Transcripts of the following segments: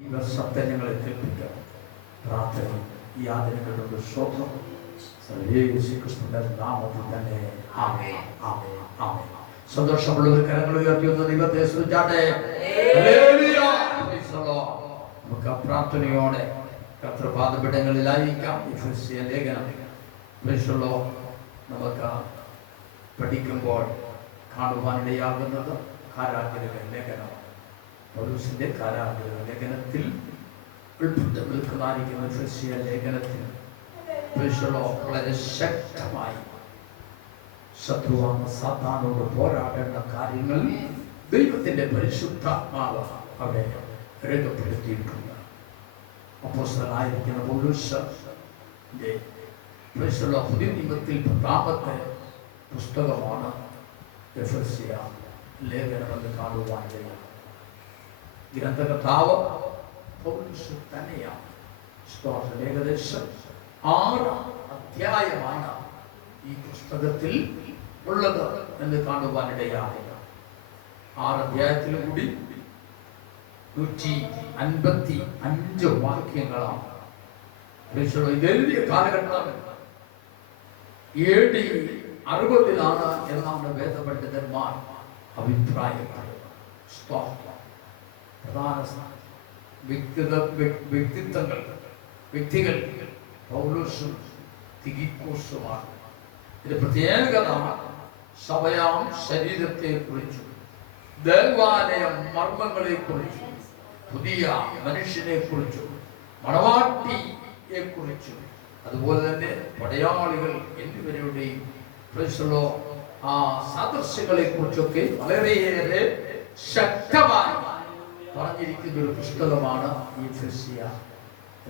സത്യം ഞങ്ങളെ കേൾപ്പിക്കാം. പ്രാർത്ഥനയും യാതനകളുടെ സ്വന്തം യേശുക്രിസ്തുവിന്റെ നാമത്തിൽ തന്നെ ആമേൻ, ആമേൻ, ആമേൻ. സന്തോഷമുള്ളവർ കരങ്ങൾ ഉയർത്തി ഒന്ന് ദൈവത്തെ സ്തുതിച്ചാട്ടെ. ഹല്ലേലൂയ. നമുക്ക് പ്രാർത്ഥനയോടെ കർത്തൃപാദപീഠങ്ങളിലായിരിക്കാം. എഫെസ്യ ലേഖനം നമുക്ക് പഠിക്കുമ്പോൾ കാണുവാനിടയാകുന്നത് കാരാഗ്രഹ ലേഖനം. പൗലോസിന്റെ കാരാഗ്രഹ ലേഖനത്തിൽ ഉൾപ്പെടുത്തിയിരിക്കുന്ന എഫെസ്യ ലേഖനത്തിൽ വളരെ ശക്തമായി ശത്രുവാണ് സാത്താനോട് പോരാടേണ്ട കാര്യങ്ങൾ ദൈവത്തിന്റെ പരിശുദ്ധാത്മാവ് അവിടെ രേഖപ്പെടുത്തിയിട്ടുണ്ട്. അപ്പോസ്തലനായിരിക്കുന്ന പൗലോസിന്റെ പുതിയ നിയമത്തിൽ പ്രധാനത്തെ പുസ്തകമാണ് എഫെസ്യ ലേഖനമെന്ന് കാണുവാനിടയാണ്. ഗ്രന്ഥകർത്താവ് പൗലോസ് തന്നെയാണ്. ഏകദേശം 6 അധ്യായമാണ് ഈ പുസ്തകത്തിൽ ഉള്ളത് എന്ന് കാണുവാനിടയാണ്. 6 അധ്യായത്തിൽ കൂടി 155 വാക്യങ്ങളാണ്. ഇതെഴുതിയ കാലഘട്ടം AD 60 എന്നാണ് വേദപണ്ഡിതന്മാർ അഭിപ്രായപ്പെടുന്നത്. പ്രധാന വ്യക്തികൾ പൗലോസും തികിക്കോസുമാണ്. ഇതിന്റെ പ്രത്യേകത സഭയാം ശരീരത്തെ കുറിച്ചും ദേവാലയ മർമ്മങ്ങളെ കുറിച്ചും പുതിയ മനുഷ്യനെ കുറിച്ചും മണവാട്ടിയെ കുറിച്ചും അതുപോലെ തന്നെ പടയാളികൾ എന്നിവരുടെയും ആ സാദൃശ്യങ്ങളെ കുറിച്ചൊക്കെ വളരെയേറെ ശക്തമായി പറഞ്ഞിരിക്കുന്ന ഒരു പുസ്തകമാണ് ഈ എഫെസ്യ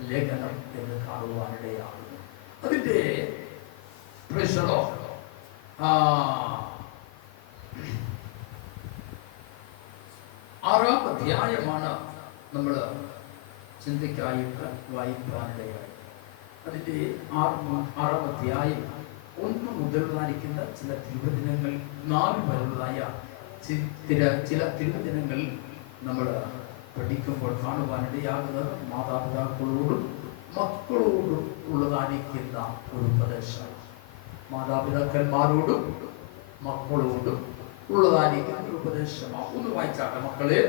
ലേഖനം എന്ന് കാണുവാനിടയാണ്. അതിന്റെ 6ാം അധ്യായമാണ് നമ്മൾ ചിന്തയ്ക്കായിട്ട് വായിക്കാനിടയായി. അതിന്റെ 6ാം അധ്യായം 1 മുതൽ വായിക്കുന്ന ചില തിരുവചനങ്ങൾ 4 വരെയുള്ളതായ ചില തിരുവചനങ്ങൾ നമ്മൾ പഠിക്കുമ്പോൾ കാണുവാനിടയാകുന്നത് മാതാപിതാക്കളോടും മക്കളോടും ഉള്ളതായിരിക്കുന്ന ഒരു ഉപദേശം. മാതാപിതാക്കന്മാരോടും മക്കളോടും ഉള്ളതായിരിക്കുന്ന ഒരു ഉപദേശമാണ്. ഒന്ന് വായിച്ചാട്ടെ മക്കളെ.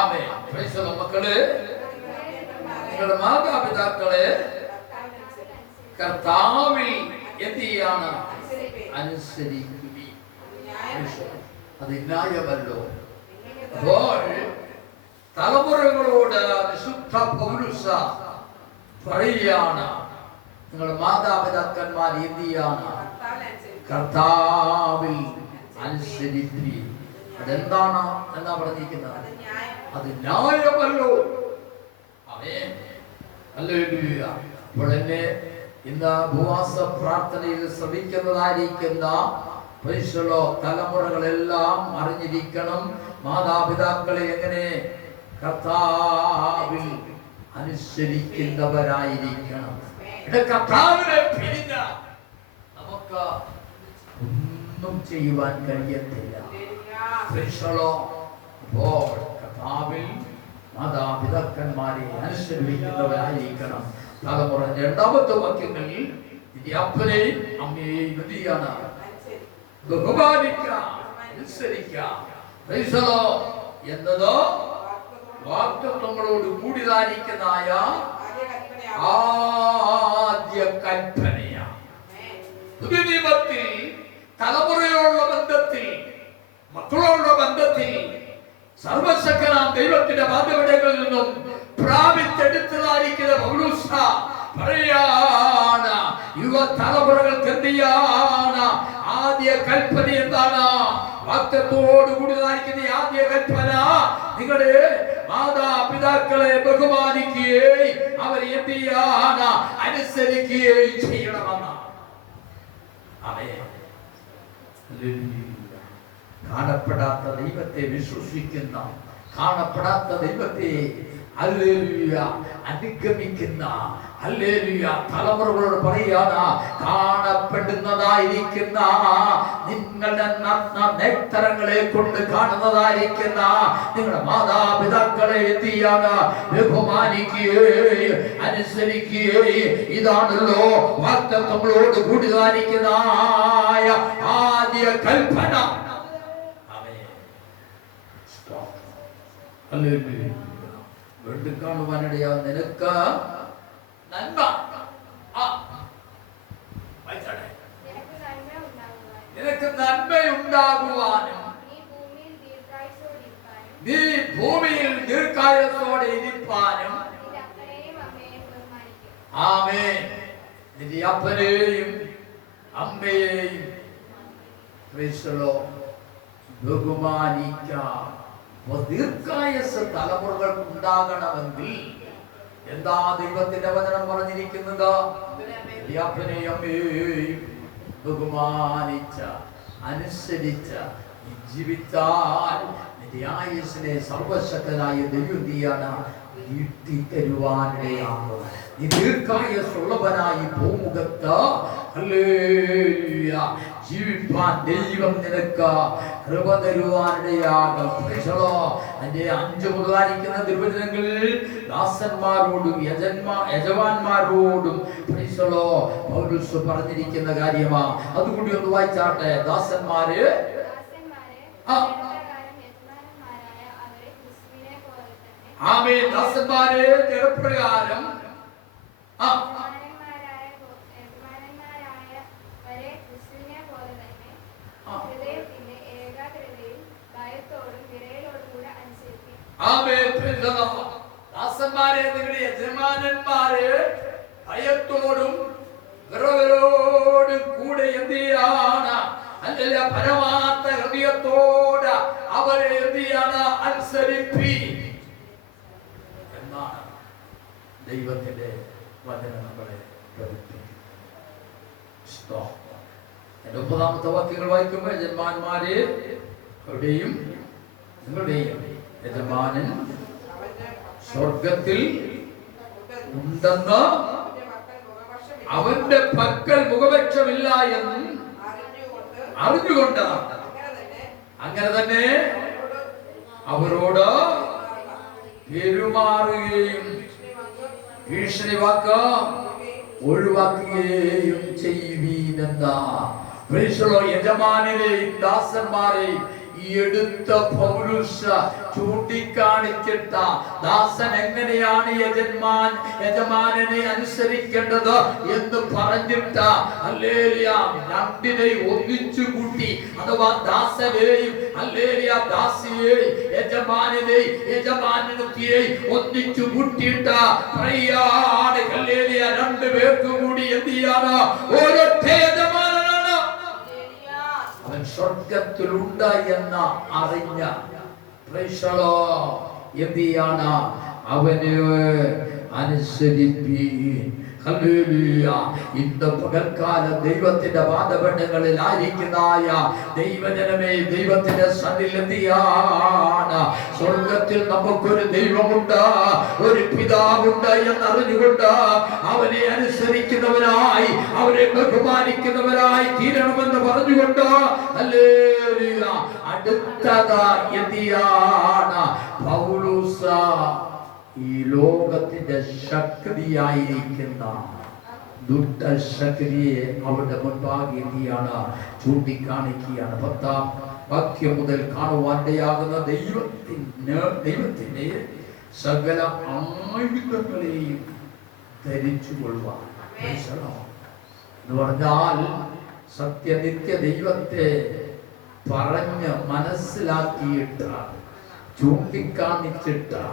ആമേൻ. Praise the lord. മക്കളെ, നിങ്ങളുടെ മാതാപിതാക്കളെ കർത്താവിൽ എന്ത് ചെയ്യാണ്? അനുസരിക്കുകയും. അത് ന്യായമല്ലോ. അപ്പോൾ തലമുറകളോട് വിശുദ്ധ പൗലോസ് പറയുകയാണ്, നിങ്ങളുടെ മാതാപിതാക്കന്മാർ എന്ത് ചെയ്യാണ്? കർത്താവിൽ അനുസരിക്കുകയും. അതെന്താണ് എന്നാ പറഞ്ഞിരിക്കുന്നത്? അത് ന്യായമല്ലോ. ആമേൻ. ഹല്ലേലൂയ. അപ്പോൾ എന്നെ ഇന്ന് ഉപവാസ പ്രാർത്ഥനയിൽ ശ്രമിക്കുന്നതായിരിക്കുന്ന തലമുറകളെല്ലാം അറിഞ്ഞിരിക്കണം, മാതാപിതാക്കളെ എങ്ങനെ കർത്താവിൽ അനുസരിക്കുന്നവരായിരിക്കണം. കർത്താവിനെ പിരിഞ്ഞ നമുക്ക് ഒന്നും ചെയ്യുവാൻ കഴിയത്തില്ല. അപ്പോൾ കർത്താവിൽ മാതാപിതാക്കന്മാരെ അനുസരിക്കുന്നവരായിരിക്കണം. തലമുറ 2ാമത്തെ വാക്യങ്ങളിൽ നിന്റെ അപ്പനെയും അമ്മയെയും എന്തിയാണ്? ബഹുമാനിക്കുക, അനുസരിക്കുക എന്നത് വാഗ്ദത്തങ്ങളോട് കൂടിയതായിരിക്കുന്നതായ ആദ്യ കൽപ്പനയാണ്. പുതിയ നിയമത്തിൽ തലമുറയോടുള്ള ബന്ധത്തിൽ, മക്കളോടുള്ള ബന്ധത്തിൽ സർവശക്തനാം ദൈവത്തിന്റെ മാധ്യമങ്ങളിൽ നിന്നും പ്രാപിച്ചെടുത്തതായിരിക്കുന്ന പൗലോസ് പറയാണ്, യുവ തലമുറകൾക്ക് എന്ത് ചെയ്യാണ്? ആദ്യ കൽപ്പന എന്താണ്? വാഗ്ദത്തത്തോട് കൂടിയതായിരിക്കുന്ന ആദ്യ കൽപ്പന, നിങ്ങളുടെ മാതാപിതാക്കളെ ബഹുമാനിക്കുകയും അവരെ എന്ത് ചെയ്യാണ്? അനുസരിക്കുകയും ചെയ്യണമെന്നാണ്. കാണപ്പെടാത്ത ദൈവത്തെ വിശ്വസിക്കുന്ന, കാണപ്പെടാത്ത ദൈവത്തെ ഹല്ലേലൂയ അനുഗമിക്കുന്ന ഹല്ലേലൂയ തലമുറകളോട് പറയാണ്, കാണപ്പെടാത്ത ഇഷ്ടപ്പെടുന്നതായിരിക്കുന്ന നിങ്ങളുടെ നേത്രങ്ങളെ കൊണ്ട് കാണുന്നതായിരിക്കുന്ന നിങ്ങളുടെ മാതാപിതാക്കളെ എത്തിയാണ് ബഹുമാനിക്കുകയും അനുസരിക്കുകയും ഇതാണല്ലോ വാഗ്ദത്തങ്ങളോട് കൂടിയതായിരിക്കുന്ന ആദ്യ കൽപ്പന. വീണ്ടും കാണുവാനിടയാ നിനക്ക് നന്മ നിനക്ക് നന്മയുണ്ടാകുവാനും നീ ഭൂമിയിൽ ദീർഘായുസ്സോടെ ഇരിപ്പാനും. ആമേൻ. നിന്റെ അപ്പനെയും അമ്മയെയും ബഹുമാനിക്കാം. ദീർഘായുസ് തലമുറകൾക്ക് ഉണ്ടാകണമെങ്കിൽ എന്താ ദൈവത്തിന്റെ വചനം പറഞ്ഞിരിക്കുന്നത്? അപ്പനെയും അമ്മയെയും ബഹുമാനിച്ച അനുസരിച്ച ജീവിച്ചാൽ നിന്റെ ആയുസ്സിനെ സർവശക്തനായ ദൈവത്തിയാണ് നീട്ടി തരുവാനിടയാണ്. നീ ദീർഘായുസ്സുള്ളവനായി ഭൂമുഖത്ത് ജീവിപ്പാൻ ദൈവം നിനക്ക് കൃപ തരുവാനിടയാകും. അതിന്റെ 5 മുതലായിരിക്കുന്ന തിരുവചനങ്ങളിൽ ദാസന്മാരോടും യജമാന്മാരോടും പൗലോസ് പറഞ്ഞിരിക്കുന്ന കാര്യമാ. അതുകൂടി ഒന്ന് വായിച്ചാട്ടെ. ദാസന്മാര് ആമേൻ. ദാസന്മാരെ ജഡപ്രകാരം ദാസന്മാരെ നിങ്ങളുടെ യജമാനന്മാരെ ഭയത്തോടും വിറവലോടും കൂടെ എന്ത് ചെയ്യാണ്? അല്ല, പരമാർത്ഥ ഹൃദയത്തോട് അവരെ എന്ത് ചെയ്യാണ്? അനുസരിപ്പി എന്നാണ് ദൈവത്തിന്റെ വചനം നമ്മളെ പഠിപ്പിക്കുന്നത്. 30 വാക്യങ്ങൾ വായിക്കുമ്പോൾ യജമാന്മാരെ എവിടെയും നിങ്ങളുടെയും യജമാനൻ സ്വർഗത്തിൽ ഉണ്ടെന്ന് അവന്റെ പക്കൽ മുഖപക്ഷമില്ല എന്ന് അറിഞ്ഞുകൊണ്ട് അങ്ങനെ തന്നെ അവരോട് പെരുമാറുകയും ഭീഷണി വാക്ക് ഒഴിവാക്കുകയും ചെയ്യുവീനെന്നാ. യജമാനെയും ദാസന്മാരെയും എടുത്ത പൗലോസ് ചൂണ്ടിക്കാണിച്ചിട്ട ദാസൻ എങ്ങനെയാണ് യജമാനനെ അനുസരിക്കേണ്ടത് എന്ന് പറഞ്ഞിട്ട ഹല്ലേലൂയ രണ്ടിനെയും ഒന്നിച്ചു കൂട്ടി, അഥവാ ദാസനെയും ഹല്ലേലൂയ ദാസിയെയും യജമാനനെയും ഒന്നിച്ചു കൂട്ടിയിട്ട പ്രയാണ് ഹല്ലേലൂയ രണ്ടുപേർക്ക് കൂടി എന്ത് ചെയ്യാണ്? ഒരൊറ്റ യജമാനനാണ്. അവൻ സ്വർഗത്തിലുണ്ട് എന്ന് അറിഞ്ഞ എന്ത് ചെയ്യാണ്? അവന് അനുസരിപ്പീൻ. ഇന്ന് പകൽക്കാലം ദൈവത്തിന്റെ പാദപീഠങ്ങളിൽ ആയിരിക്കുന്നതായ ദൈവജനമേ, ദൈവത്തിന്റെ സന്നിധിയാണ്. സ്വർഗത്തിൽ നമുക്കൊരു ദൈവമുണ്ട്, ഒരു പിതാവുണ്ട് എന്നറിഞ്ഞുകൊണ്ട് അവനെ അനുസരിക്കുന്നവരായി, അവനെ ബഹുമാനിക്കുന്നവരായി തീരണമെന്ന് പറഞ്ഞുകൊണ്ട് ഹല്ലേലൂയ അടുത്തതാ എന്തിയാണ്? പൗലോസ് ഈ ലോകത്തിന്റെ ശക്തിയായിരിക്കുന്ന ദുഷ്ടശക്തിയെ അവരുടെ മുൻപാകെ എന്തിയാണ്? ചൂണ്ടിക്കാണിക്കുകയാണ്. 10 വാക്യം മുതൽ കാണുവാനിടയാകുന്ന ദൈവത്തിന്റെ സകല ആയുധങ്ങളെയും ധരിച്ചുകൊള്ളുവാൻ എന്ന് പറഞ്ഞാൽ സത്യനിത്യ ദൈവത്തെ പറഞ്ഞ് മനസ്സിലാക്കിയിട്ട് ചൂണ്ടിക്കാണിച്ചിട്ട്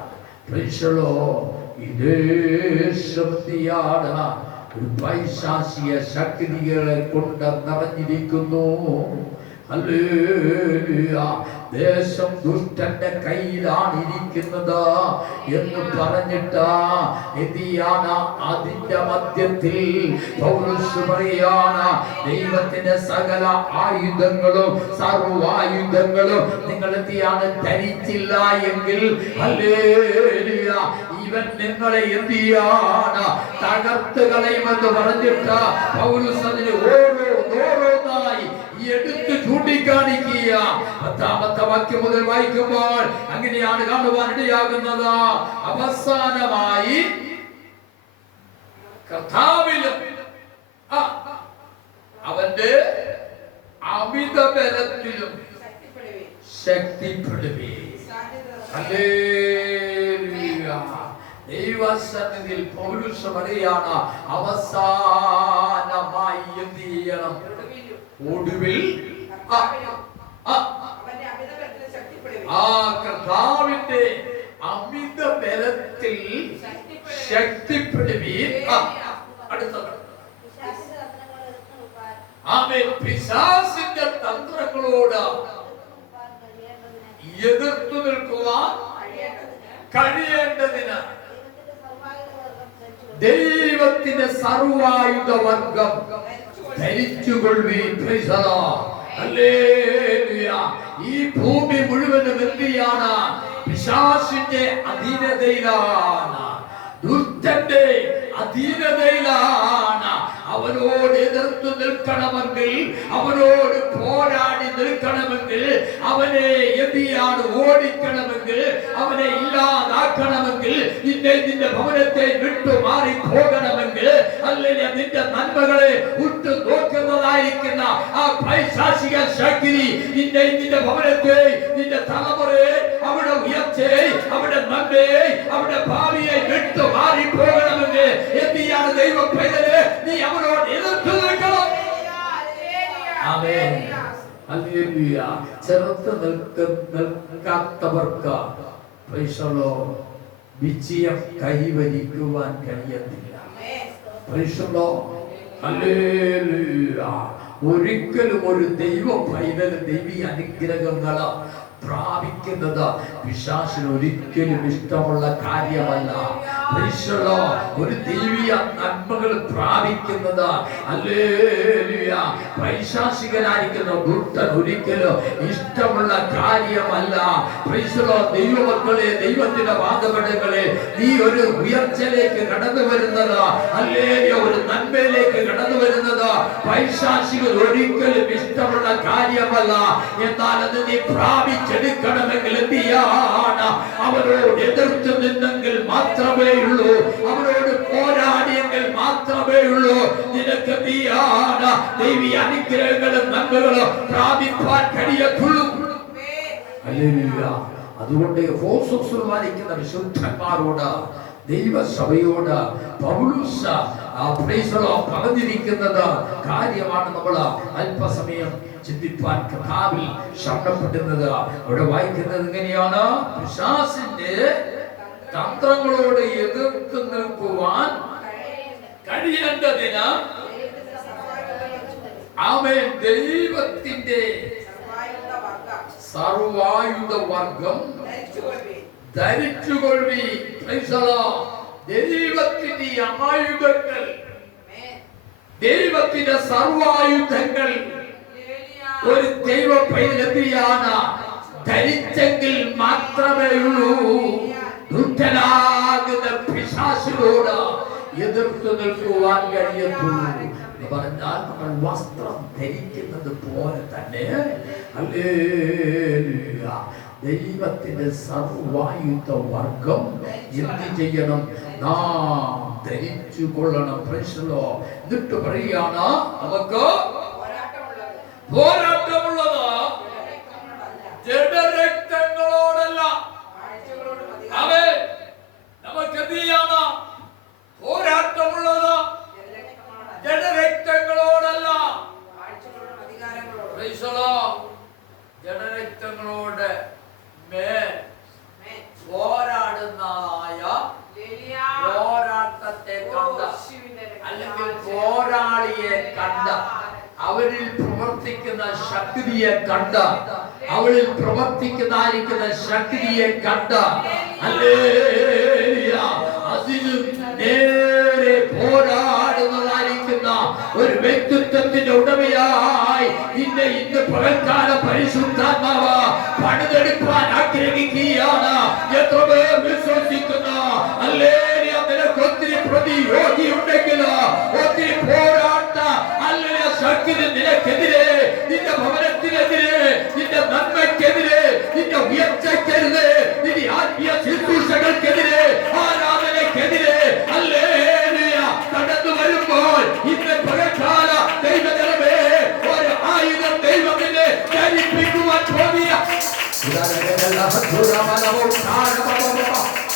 ഇതേ ശക്തിയാണ് ഒരു പൈശാചിക ശക്തികളെ കൊണ്ട് നിറഞ്ഞിരിക്കുന്നു. ദേശം ദുഷ്ടന്റെ കയ്യിലാണ് ഇരിക്കുന്നത് എന്ന് പറഞ്ഞിട്ട് അതിന്റെ മധ്യത്തിൽ പൗലോസ് പറയാണ്, ദൈവത്തിന്റെ സകല ആയുധങ്ങളും സർവായുധങ്ങളും നിങ്ങൾ എന്തിയാണ് ധരിച്ചില്ല എങ്കിൽ ഹല്ലേലൂയ ഇവൻ നിങ്ങളെ എന്തിയാണ് തകർത്ത് കളയുമെന്ന് പറഞ്ഞിട്ട് പൗലോസ് അതിന് ഓരോ ചൂണ്ടിക്കാണിക്കുക. 10-ാമത്തെ വാക്യം മുതൽ വായിക്കുമ്പോൾ അങ്ങനെയാണ് കാണുവാൻ ഇടയാകുന്നത്. അവസാനമായി കർത്താവിലും അവന്റെ അമിത ബലത്തിലും ശക്തിപ്പെടുവീൻ. ഹല്ലേലൂയ. ദൈവസന്നിധിയിൽ പൗലോസ് പറയാണ്, അവസാനമായി എന്ത് ചെയ്യണം? ഒടുവിൽ കർത്താവിന്റെ അമിത ബലത്തിൽ ശക്തിപ്പെടുവീൻ. അടുത്തത് പിശാചിന്റെ തന്ത്രങ്ങളോട് എതിർത്തു നിൽക്കുവാൻ കഴിയേണ്ടതിന് ദൈവത്തിന്റെ സർവായുധ വർഗം ധരിച്ചുകൊള്ളുവീൻ. ഹല്ലേലൂയ. ഈ ഭൂമി മുഴുവനും എന്തിയാണ്? പിശാചിന്റെ അധീനതയിലാണ്, ദുഷ്ടന്റെ അധീനതയിലാണ്. അവനോട് എതിർത്ത് നിൽക്കണമെങ്കിൽ, അവനോട് പോരാടി നിൽക്കണമെങ്കിൽ, അവനെ എന്തിയാണ് ഓടിക്കണമെങ്കിൽ, അവനെ ഇല്ലാതാക്കണമെങ്കിൽ, നിന്റെ ഭവനത്തെ വിട്ടു മാറി പോകണമെങ്കിൽ, അല്ലെങ്കിൽ നിന്റെ നന്മകളെ ഉറ്റു നോക്കുന്നതായിരിക്കുന്ന ആ പൈശാചിക ശക്തി നിന്റെ ഭവനത്തെ, നിന്റെ തലമുറയെ, അവിടെ ഉയർച്ചയെ, അവിടെ നന്മയെ, അവിടെ ഭാവിയെ വിട്ടു മാറി പോകണമെങ്കിൽ എന്തിയാണ് ദൈവ പൈതലെ? നീ അവനോട് എതിർത്ത് നിൽക്കണം. ആമേൻ. ഹല്ലേലൂയ. ചെറുത്ത് നിൽക്കാത്തവർക്ക് വിജയം കൈവരിക്കുവാൻ കഴിയത്തില്ല. ഹല്ലേലൂയ. ഒരിക്കലും ഒരു ദൈവ പൈതൽ ദൈവീയ അനുഗ്രഹങ്ങള് പ്രാപിക്കുന്നത് പിശാചിന് ഒരിക്കലും ഇഷ്ടമുള്ള കാര്യമല്ല. ഒരു ദൈവീയ നന്മകൾ പ്രാപിക്കുന്നത് ഹല്ലേലൂയ പൈശാചികനായിരിക്കുന്ന ദുഷ്ടൻ ഒരിക്കലും ഇഷ്ടമുള്ള കാര്യമല്ല. ദൈവമക്കളെ, ദൈവത്തിന്റെ വാദപടങ്ങളെ, നീ ഒരു ഉയർച്ചയിലേക്ക് കടന്നു വരുന്നത്, ഹല്ലേലൂയ, ഒരു നന്മയിലേക്ക് കടന്നു വരുന്നത് പൈശാചികൾ ഒരിക്കലും ഇഷ്ടമുള്ള കാര്യമല്ല. എന്നാൽ അത് നീ പ്രാപിച്ചെടുക്കണമെങ്കിൽ എന്തിയാണ്? അവരോട് എതിർത്ത് നിന്നെങ്കിൽ മാത്രമേ ഉള്ളൂ, അവരോട് പോരാടിയെങ്കിൽ മാത്രമേ ഉള്ളൂ നിനക്ക് എന്തിയാണ് ദൈവീയ അനുഗ്രഹങ്ങളും നന്മകളും പ്രാപിപ്പാൻ കഴിയത്തുള്ളൂ. ഹല്ലേലൂയ. അതുകൊണ്ട് ഹോസുവാദിക്കുന്ന വിശുദ്ധന്മാരോട്, ദൈവസഭയോട് പൗലോസ് പറഞ്ഞിരിക്കുന്നത് കാര്യമാണ്. നമ്മൾ അല്പസമയം ചിന്തിപ്പാൻ കഥാവിൽ ശ്രമപ്പെടുന്നത്. അവിടെ വായിക്കുന്നത് ഇങ്ങനെയാണ്: പിശാചിന്റെ തന്ത്രങ്ങളോട് എതിർത്ത് നിൽക്കുവാൻ കഴിയേണ്ടതിന് ആമേൻ ദൈവത്തിന്റെ സർവായുധ വർഗം ധരിച്ചുകൊള്ളുവീൻ. ദൈവത്തിന്റെ ആയുധങ്ങൾ, ദൈവത്തിന്റെ സർവായുധങ്ങൾ ഒരു ദൈവ പൈതലാണ് ധരിച്ചെങ്കിൽ മാത്രമേ ഉള്ളൂ ദുഷ്ടനാകുന്ന പിശാചിനോട് എതിർത്ത് നിൽക്കുവാൻ കഴിയത്തുള്ളൂ. പറഞ്ഞാൽ നമ്മൾ വസ്ത്രം ധരിക്കുന്നത് പോലെ തന്നെ ഹല്ലേലൂയ ദൈവത്തിന്റെ സർവായുധ വർഗം എന്ത് ചെയ്യണം? നാം ധരിച്ചു കൊള്ളണം. എന്നിട്ട് പറയുകയാണ്, നമുക്ക് പോരാട്ടമുള്ളത് ജഡരക്തങ്ങളോടല്ല. ആമേൻ. നമുക്ക് എന്ത് ചെയ്യാണ്? പോരാട്ടമുള്ളത് ജഡരക്തങ്ങളോടല്ല. ജഡരക്തങ്ങളോട് മേൽ പോരാടുന്നതായ പോരാട്ടത്തെ കണ്ട, അല്ലെങ്കിൽ പോരാളിയെ കണ്ട, അവരിൽ പ്രവർത്തിക്കുന്ന ശക്തിയെ കണ്ട, അവളിൽ പ്രവർത്തിക്കുന്നതായിരിക്കുന്ന ശക്തിയെ കണ്ട, ഹല്ലേലൂയ, അതിന് നേരെ പോരാടുന്നതായിരിക്കുന്ന ഒരു വ്യക്തിത്വത്തിന്റെ ഉടമയായി നിന്നെ ഇന്ന് പകൽക്കാല പരിശുദ്ധാത്മാവ് പണിതെടുക്കാൻ ആഗ്രഹിക്കുകയാണ്. എത്ര പേർ വിശ്വസിക്കുന്നു? ഹല്ലേലൂയ. നിനക്ക് ഒത്തിരി പ്രതിയോഗി ഉണ്ടെങ്കിൽ, ഒത്തിരി പോരാട്ട ശക്തി നിനക്കെതിരെ, നിന്റെ ഭവനത്തിനെതിരെ,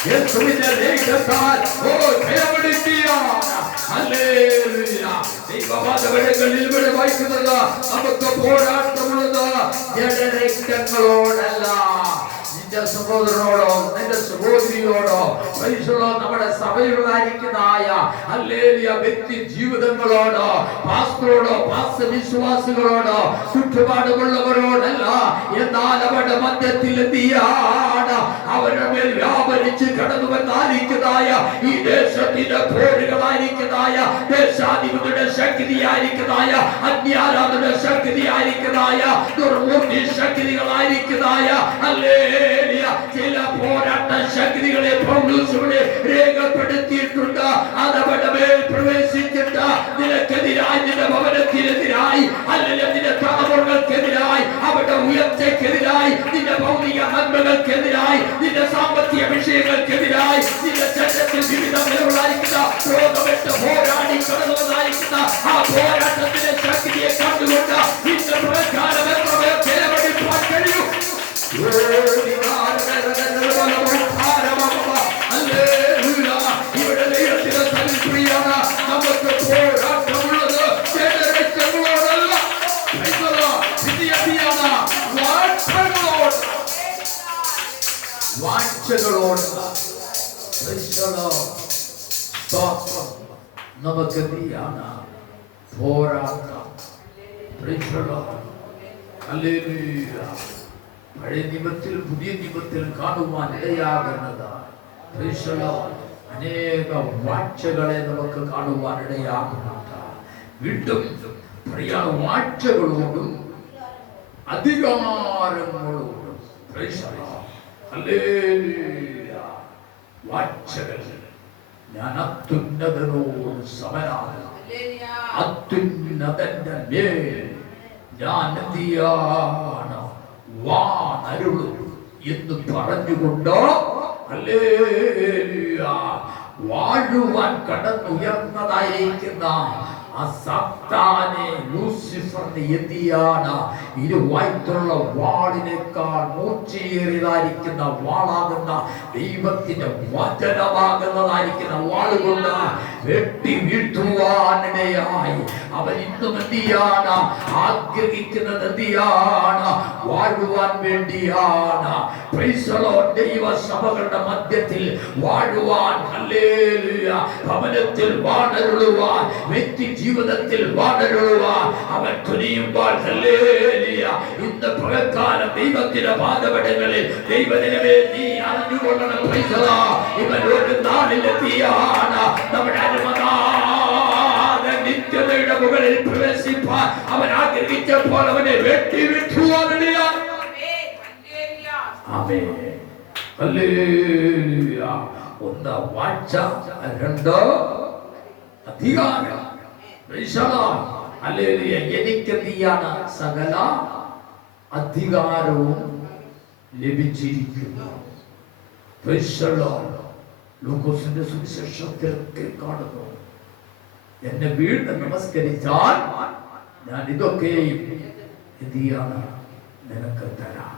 യേശുവിന്റെ രക്തത്താൽ ദൈവവാദങ്ങളിൽ ഇവിടെ വായിക്കുന്നത് നമുക്ക് പോരാട്ടമുള്ളത് ജഡരക്തങ്ങളോടല്ല, നിന്റെ സഹോദരനോടോ നിന്റെ സഹോദരിയോടോ നമ്മുടെ സഭയിലുള്ളതായിരിക്കുന്നതായ ഹല്ലേലൂയ വ്യക്തി ജീവിതങ്ങളോടോ പാസ്റ്ററോടോ പാസ്റ്റർ വിശ്വാസികളോടോ ചുറ്റുപാടുമുള്ളവരോടല്ല. എന്നാൽ അവരുടെ മധ്യത്തിൽ എത്തിയാണ് അവരുടെ മേൽ വ്യാപരിച്ച് കടന്നു വന്നായിരിക്കുന്നതായ ഈ ദേശത്തിന്റെ പോരുകളായിരിക്കുന്നതായ ദേശാധിപതിയുടെ ശക്തിയായിരിക്കുന്നതായ അന്യാരാധന ശക്തിയായിരിക്കുന്നതായ ദുർമൂർത്തി ശക്തികളായിരിക്കുന്നതായ ഹല്ലേലൂയ ചില പോരാട്ട ശക്തികളെ പൗലോസിവിടെ രേഖപ്പെടുത്തിയിട്ടുണ്ട്. അതവരുടെ മേൽ പ്രവേശിച്ചിട്ട് നിനക്കെതിരായി, നിന്റെ ഭവനത്തിനെതിരായി, അല്ലെങ്കിൽ നിന്റെ തലമുറകൾക്കെതിരായി, അവരുടെ ഉയർച്ചയ്ക്കെതിരായി, നിന്റെ ഭൗതിക നന്മകൾക്കെതിരായി, നിന്റെ സാമ്പത്തിക വിഷയങ്ങൾക്കെതിരായി, നിന്റെ ശരീരത്തിൽ വിവിധ നിലകളായിരിക്കുന്ന രോഗമെട്ട് പോരാടി കടന്നുവന്നായിരിക്കുന്ന ആ പോരാട്ടത്തിന്റെ ശക്തിയെ കണ്ടുകൊണ്ട് ഇന്ന് പ്രകാരം എത്ര പേർ വിലപിടിപ്പാൻ കഴിയും? ഇവിടെ ദൈവത്തിന്റെ സന്നിധിയാണ് നമുക്ക് പോരാട്ടമുള്ളത്. ജഡരക്തങ്ങളോടല്ല, വാഴ്ചകളോട് നമുക്ക് എന്തിയാണ് പോരാട്ടം. പഴയ നിയമത്തിൽ പുതിയ നിയമത്തിൽ കാണുവാൻ ഇടയാകുന്നത് അനേക വാഴ്ചകളെ നമുക്ക് കാണുവാൻ ഇടയാകുന്നുണ്ട്. വീണ്ടും പറയാൻ വാഴ്ചകളോടും അധികാരങ്ങളോടും വാഴ്ചകൾ. ഞാൻ അത്യുന്നതനോട് സമനാണ്, അത്യുന്നതന്റെ മേൽ ഞാൻ എന്തിയാണ് വാണരുളും എന്ന് പറഞ്ഞുകൊണ്ട് വാഴുവാൻ കടന്നുയർന്നതായിരിക്കുന്ന ലൂസിഫറിന് എന്തിയാണ് ഇരുവായിട്ടുള്ള വാളിനേക്കാൾ മൂർച്ചയേറിയതായിരിക്കുന്ന വാളാകുന്ന ദൈവത്തിന്റെ വചനമാകുന്നതായിരിക്കുന്ന വാളുകൊണ്ട് വെട്ടി വീഴ്ത്തുവാനിടയായി അവൻ ഇന്നും എന്തിയാണ് ആഗ്രഹിക്കുന്നത്? എന്തിയാണ്? വാഴുവാൻ വേണ്ടിയാണ്. ദൈവസഭകളുടെ മധ്യത്തിൽ വാഴുവാൻ, ഹല്ലേലൂയ, ഭവനത്തിൽ വാണരുളുവാൻ, വ്യക്തി ജീവിതത്തിൽ വാണരുളുവാൻ അവൻ തുനിയുമ്പോൾ, ഹല്ലേലൂയ, ഇന്ന് പകൽക്കാലം ദൈവത്തിന്റെ പാദപീഠങ്ങളിൽ ദൈവദിനമേ നീ അറിഞ്ഞുകൊള്ളണം. ഇവൻ ഒരു നാളിലെത്തിയാണ് നമ്മുടെ നിത്യതയുടെ മുകളിൽ പ്രവേശിപ്പാൻ അവൻ ആഗ്രഹിച്ചപ്പോൾ അവനെ വെട്ടി വിട്ടുവാനിടയാണ്. ഒന്ന് വാഴ്ച, രണ്ട് അധികാരം. എനിക്കെന്തിയാണ് സകല അധികാരവും ലഭിച്ചിരിക്കുന്നു. ലൂക്കോസിന്റെ സുവിശേഷത്തിലൊക്കെ കാണുന്നു, എന്നെ വീണ്ടും നമസ്കരിച്ചാൽ ഞാൻ ഇതൊക്കെയും എന്തിയാണ് നിനക്ക് തരാം.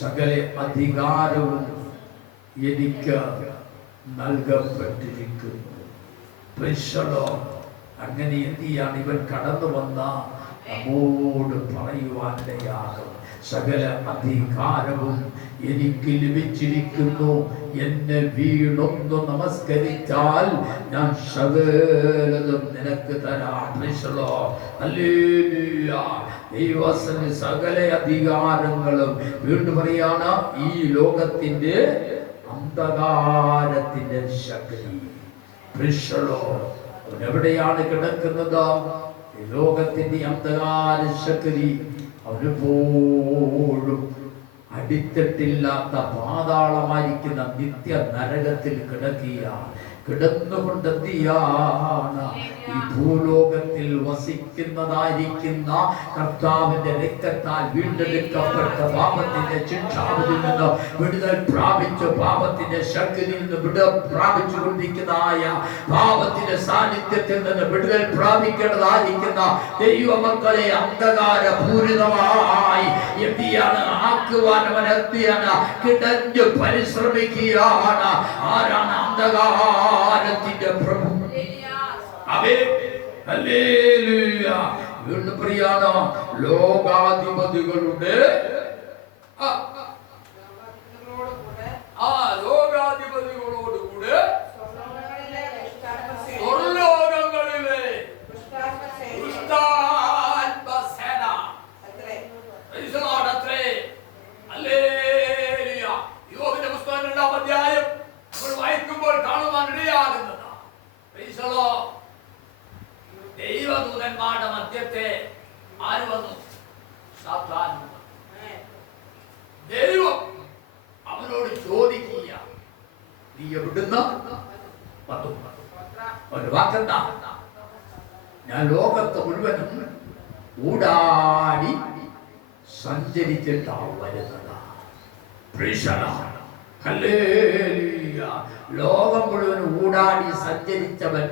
സകല അധികാരവും എനിക്ക് നൽകപ്പെട്ടിരിക്കുന്നു. അങ്ങനെ എന്തിയാണ് ഇവൻ കടന്നു വന്ന നമ്മോട് പറയുവാനിടയാകും. സകല അധികാരവും എനിക്ക് ലഭിച്ചിരിക്കുന്നു. എന്നെ വീണൊന്നു നമസ്കരിച്ചാൽ ഞാൻ സകലതും നിനക്ക് തരാം. ദൈവത്തിന് സകല അധികാരങ്ങളും വീണ്ടും പറയാണ് ഈ ലോകത്തിന്റെ അന്ധകാരത്തിന്റെ ശക്തി. അവനെവിടെയാണ് കിടക്കുന്നത്? ലോകത്തിന്റെ അന്ധകാര ശക്തി അവനെപ്പോഴും അടിത്തട്ടില്ലാത്ത പാതാളമായിരിക്കുന്ന നിത്യ നരകത്തിൽ കിടക്കുകയാണ്. കിടന്നുകൊണ്ട് എന്തിയാണ് ഈ ഭൂലോകത്തിൽ വസിക്കുന്നതായിരിക്കുന്ന കർത്താവിന്റെ രക്തത്താൽ വീണ്ടെടുക്കപ്പെട്ട പാപത്തിന്റെ ശിക്ഷാവിധിയിൽ നിന്ന് വിടുതൽ പ്രാപിച്ച് പാപത്തിന്റെ ശക്തിയിൽ നിന്ന് വിടുതൽ പ്രാപിച്ചു കൊണ്ടിരിക്കുന്നതായ പാപത്തിന്റെ സാന്നിധ്യത്തിൽ നിന്ന് വിടുതൽ പ്രാപിക്കേണ്ടതായിരിക്കുന്ന ദൈവമക്കളെ അന്ധകാര പൂരിതമായി എന്തിയാണ് ആക്കുവാൻ അവൻ എന്തിയാണ് കിടഞ്ഞു പരിശ്രമിക്കുകയാണ്. ആരാണ് അന്ധകാരത്തിന്റെ പ്രഭു? വീണ്ടും പ്രിയാണ് ലോകാധിപതികളുടെ ലോകാധിപതികളോടുകൂടെ സ്വർലോകങ്ങളിലെ ദുഷ്ടാത്മസേന യോബിന്റെ പുസ്തകം 2-ാം അധ്യായം നമ്മൾ വായിക്കുമ്പോൾ കാണുവാൻ ഇടയാകുന്നത് ദൈവദൂതന്മാരുടെ മധ്യത്തെ ആര് വന്നു? സാത്താൻ. ദൈവം അവനോട് ചോദിക്കുക, നീ എവിടുന്ന് വന്നു? ഒരു വാക്കെന്താ? ഞാൻ ലോകത്ത് മുഴുവനും ഊടാടി സഞ്ചരിച്ചിട്ടാണ് വരുന്നത്. ലോകം മുഴുവൻ ഊടാടി സഞ്ചരിച്ചവൻ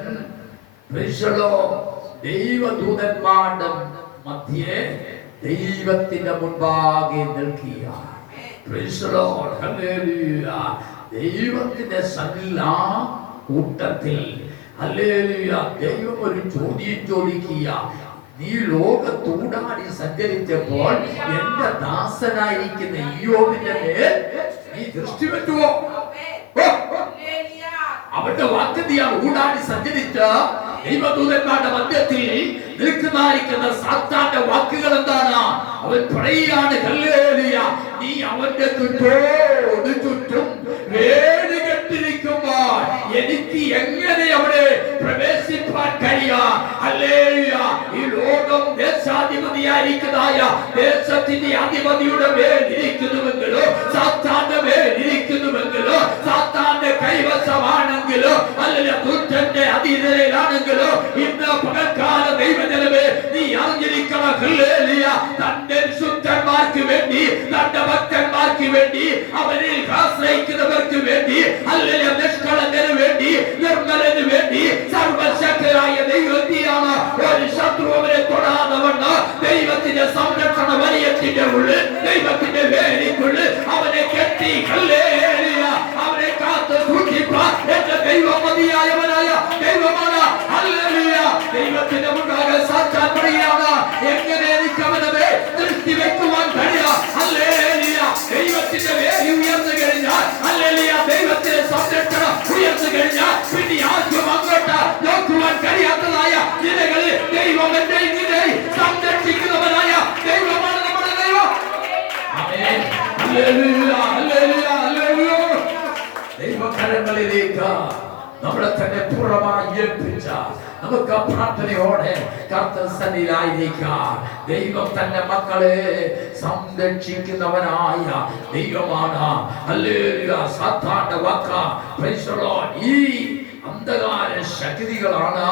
ദൈവദൂതന്മാരുടെ മധ്യേ ദൈവത്തിന്റെ മുൻപാകെ നിൽക്കുക. ദൈവത്തിന്റെ സകല കൂട്ടത്തിൽ ദൈവം ഒരു ചോദ്യം ചോദിക്കുക, നീ ലോകത്തൂടാടി സഞ്ചരിച്ചപ്പോൾ എന്റെ ദാസനായിരിക്കുന്ന ഇയ്യോബിന്റെ മേൽ നീ ദൃഷ്ടി വെച്ചുവോ? അവന്റെ വാക്യതയാണ് ഊടാടി സഞ്ചരിച്ച ദൈവദൂതന്മാരുടെ മധ്യത്തിൽ നിൽക്കുന്നതായിരിക്കുന്ന സാത്താന്റെ വാക്കുകൾ എന്താണ്? അവൻ പറയുകയാണ്, ഹല്ലേലൂയ, നീ അവന്റെ ചുറ്റും വേടി കെട്ടിരിക്കുമ്പോൾ എനിക്ക് എങ്ങനെ അവിടെ പ്രവേശിപ്പാൻ കഴിയാം? ഹല്ലേലൂയ, ഈ ലോകം ദേശാധിപതിയായിരിക്കുന്നതായ ദേശത്തിന്റെ അധിപതിയുടെ മേലിരിക്കുന്നുവെങ്കിലോ സാത്താന്റെ മേലിരിക്കുന്നുവെങ്കിലോ സാത്താന്റെ കൈവശമാണെങ്കിലോ അല്ലെങ്കിൽ ദുഷ്ടന്റെ അധീനതയിലാണെങ്കിലോ ഇന്ന് പകൽക്കാല ദൈവജനമേ നീ അറിഞ്ഞിരിക്കണം, ഹല്ലേലൂയ, തന്റെ ശുദ്ധന്മാർക്ക് വേണ്ടി തന്റെ ഭക്തന്മാർക്ക് വേണ്ടി അവരിൽ ആശ്രയിക്കുന്നവർക്ക് വേണ്ടി ഹല്ലേലൂയ നിഷ്കളങ്കന് വേണ്ടി നിർമ്മലന് വേണ്ടി സർവശക്തനായ ദൈവത്തിയാണ് ഒരു ശത്രു അവരെ തൊടാതെ വണ്ണം ദൈവത്തിന്റെ സംരക്ഷണ വലയത്തിന്റെ ഉള്ളിൽ ദൈവത്തിന്റെ വേലിക്കുള്ളിൽ അവനെ കെട്ടി ഹല്ലേലൂയ അവനെ കാത്ത് സൂക്ഷിപ്പാൻ എന്റെ ദൈവം മതിയായവനായ ദൈവമാണ്. ഹല്ലേലൂയ, ദൈവത്തിന്റെ മുൻപാകെ സാക്ഷാൽ പറയുകയാണ്, എങ്ങനെ എനിക്ക് അവനെ ദൃഷ്ടി വെക്കുവാൻ കഴിയാം? ഹല്ലേലൂയ, ദൈവത്തിന്റെ വേലി ഉയർന്നു കഴിഞ്ഞാൽ ഹല്ലേലൂയ ദൈവത്തിന്റെ സംരക്ഷണം ഉയർന്നു കഴിഞ്ഞാൽ പിന്നെ ആർക്കും അങ്ങോട്ട് നോക്കുവാൻ കഴിയാത്തതായ നിലകളിൽ ദൈവം എന്റെ ഇങ്ങനെ സംരക്ഷിക്കുന്നവനായ ദൈവമാണ് നമ്മുടെ ദൈവം. ആമേൻ. ഹല്ലേലൂയ, ഹല്ലേലൂയ, ഹല്ലേലൂയ. ദൈവകരങ്ങളിലേക്ക് നമ്മളെ തന്നെ പൂർണ്ണമായി ഏൽപ്പിച്ച നമുക്ക് പ്രാർത്ഥനയോടെ കർത്തൃസന്നിധിയിലായിരിക്കാം. ദൈവം തന്റെ മക്കളെ സംരക്ഷിക്കുന്നവനായ ദൈവമാണ്. ഹല്ലേലൂയ, സാത്താന്റെ വാക്ക പ്രൈസ് ദി ലോർഡ്. ഈ അന്ധകാര ശക്തികളാണ്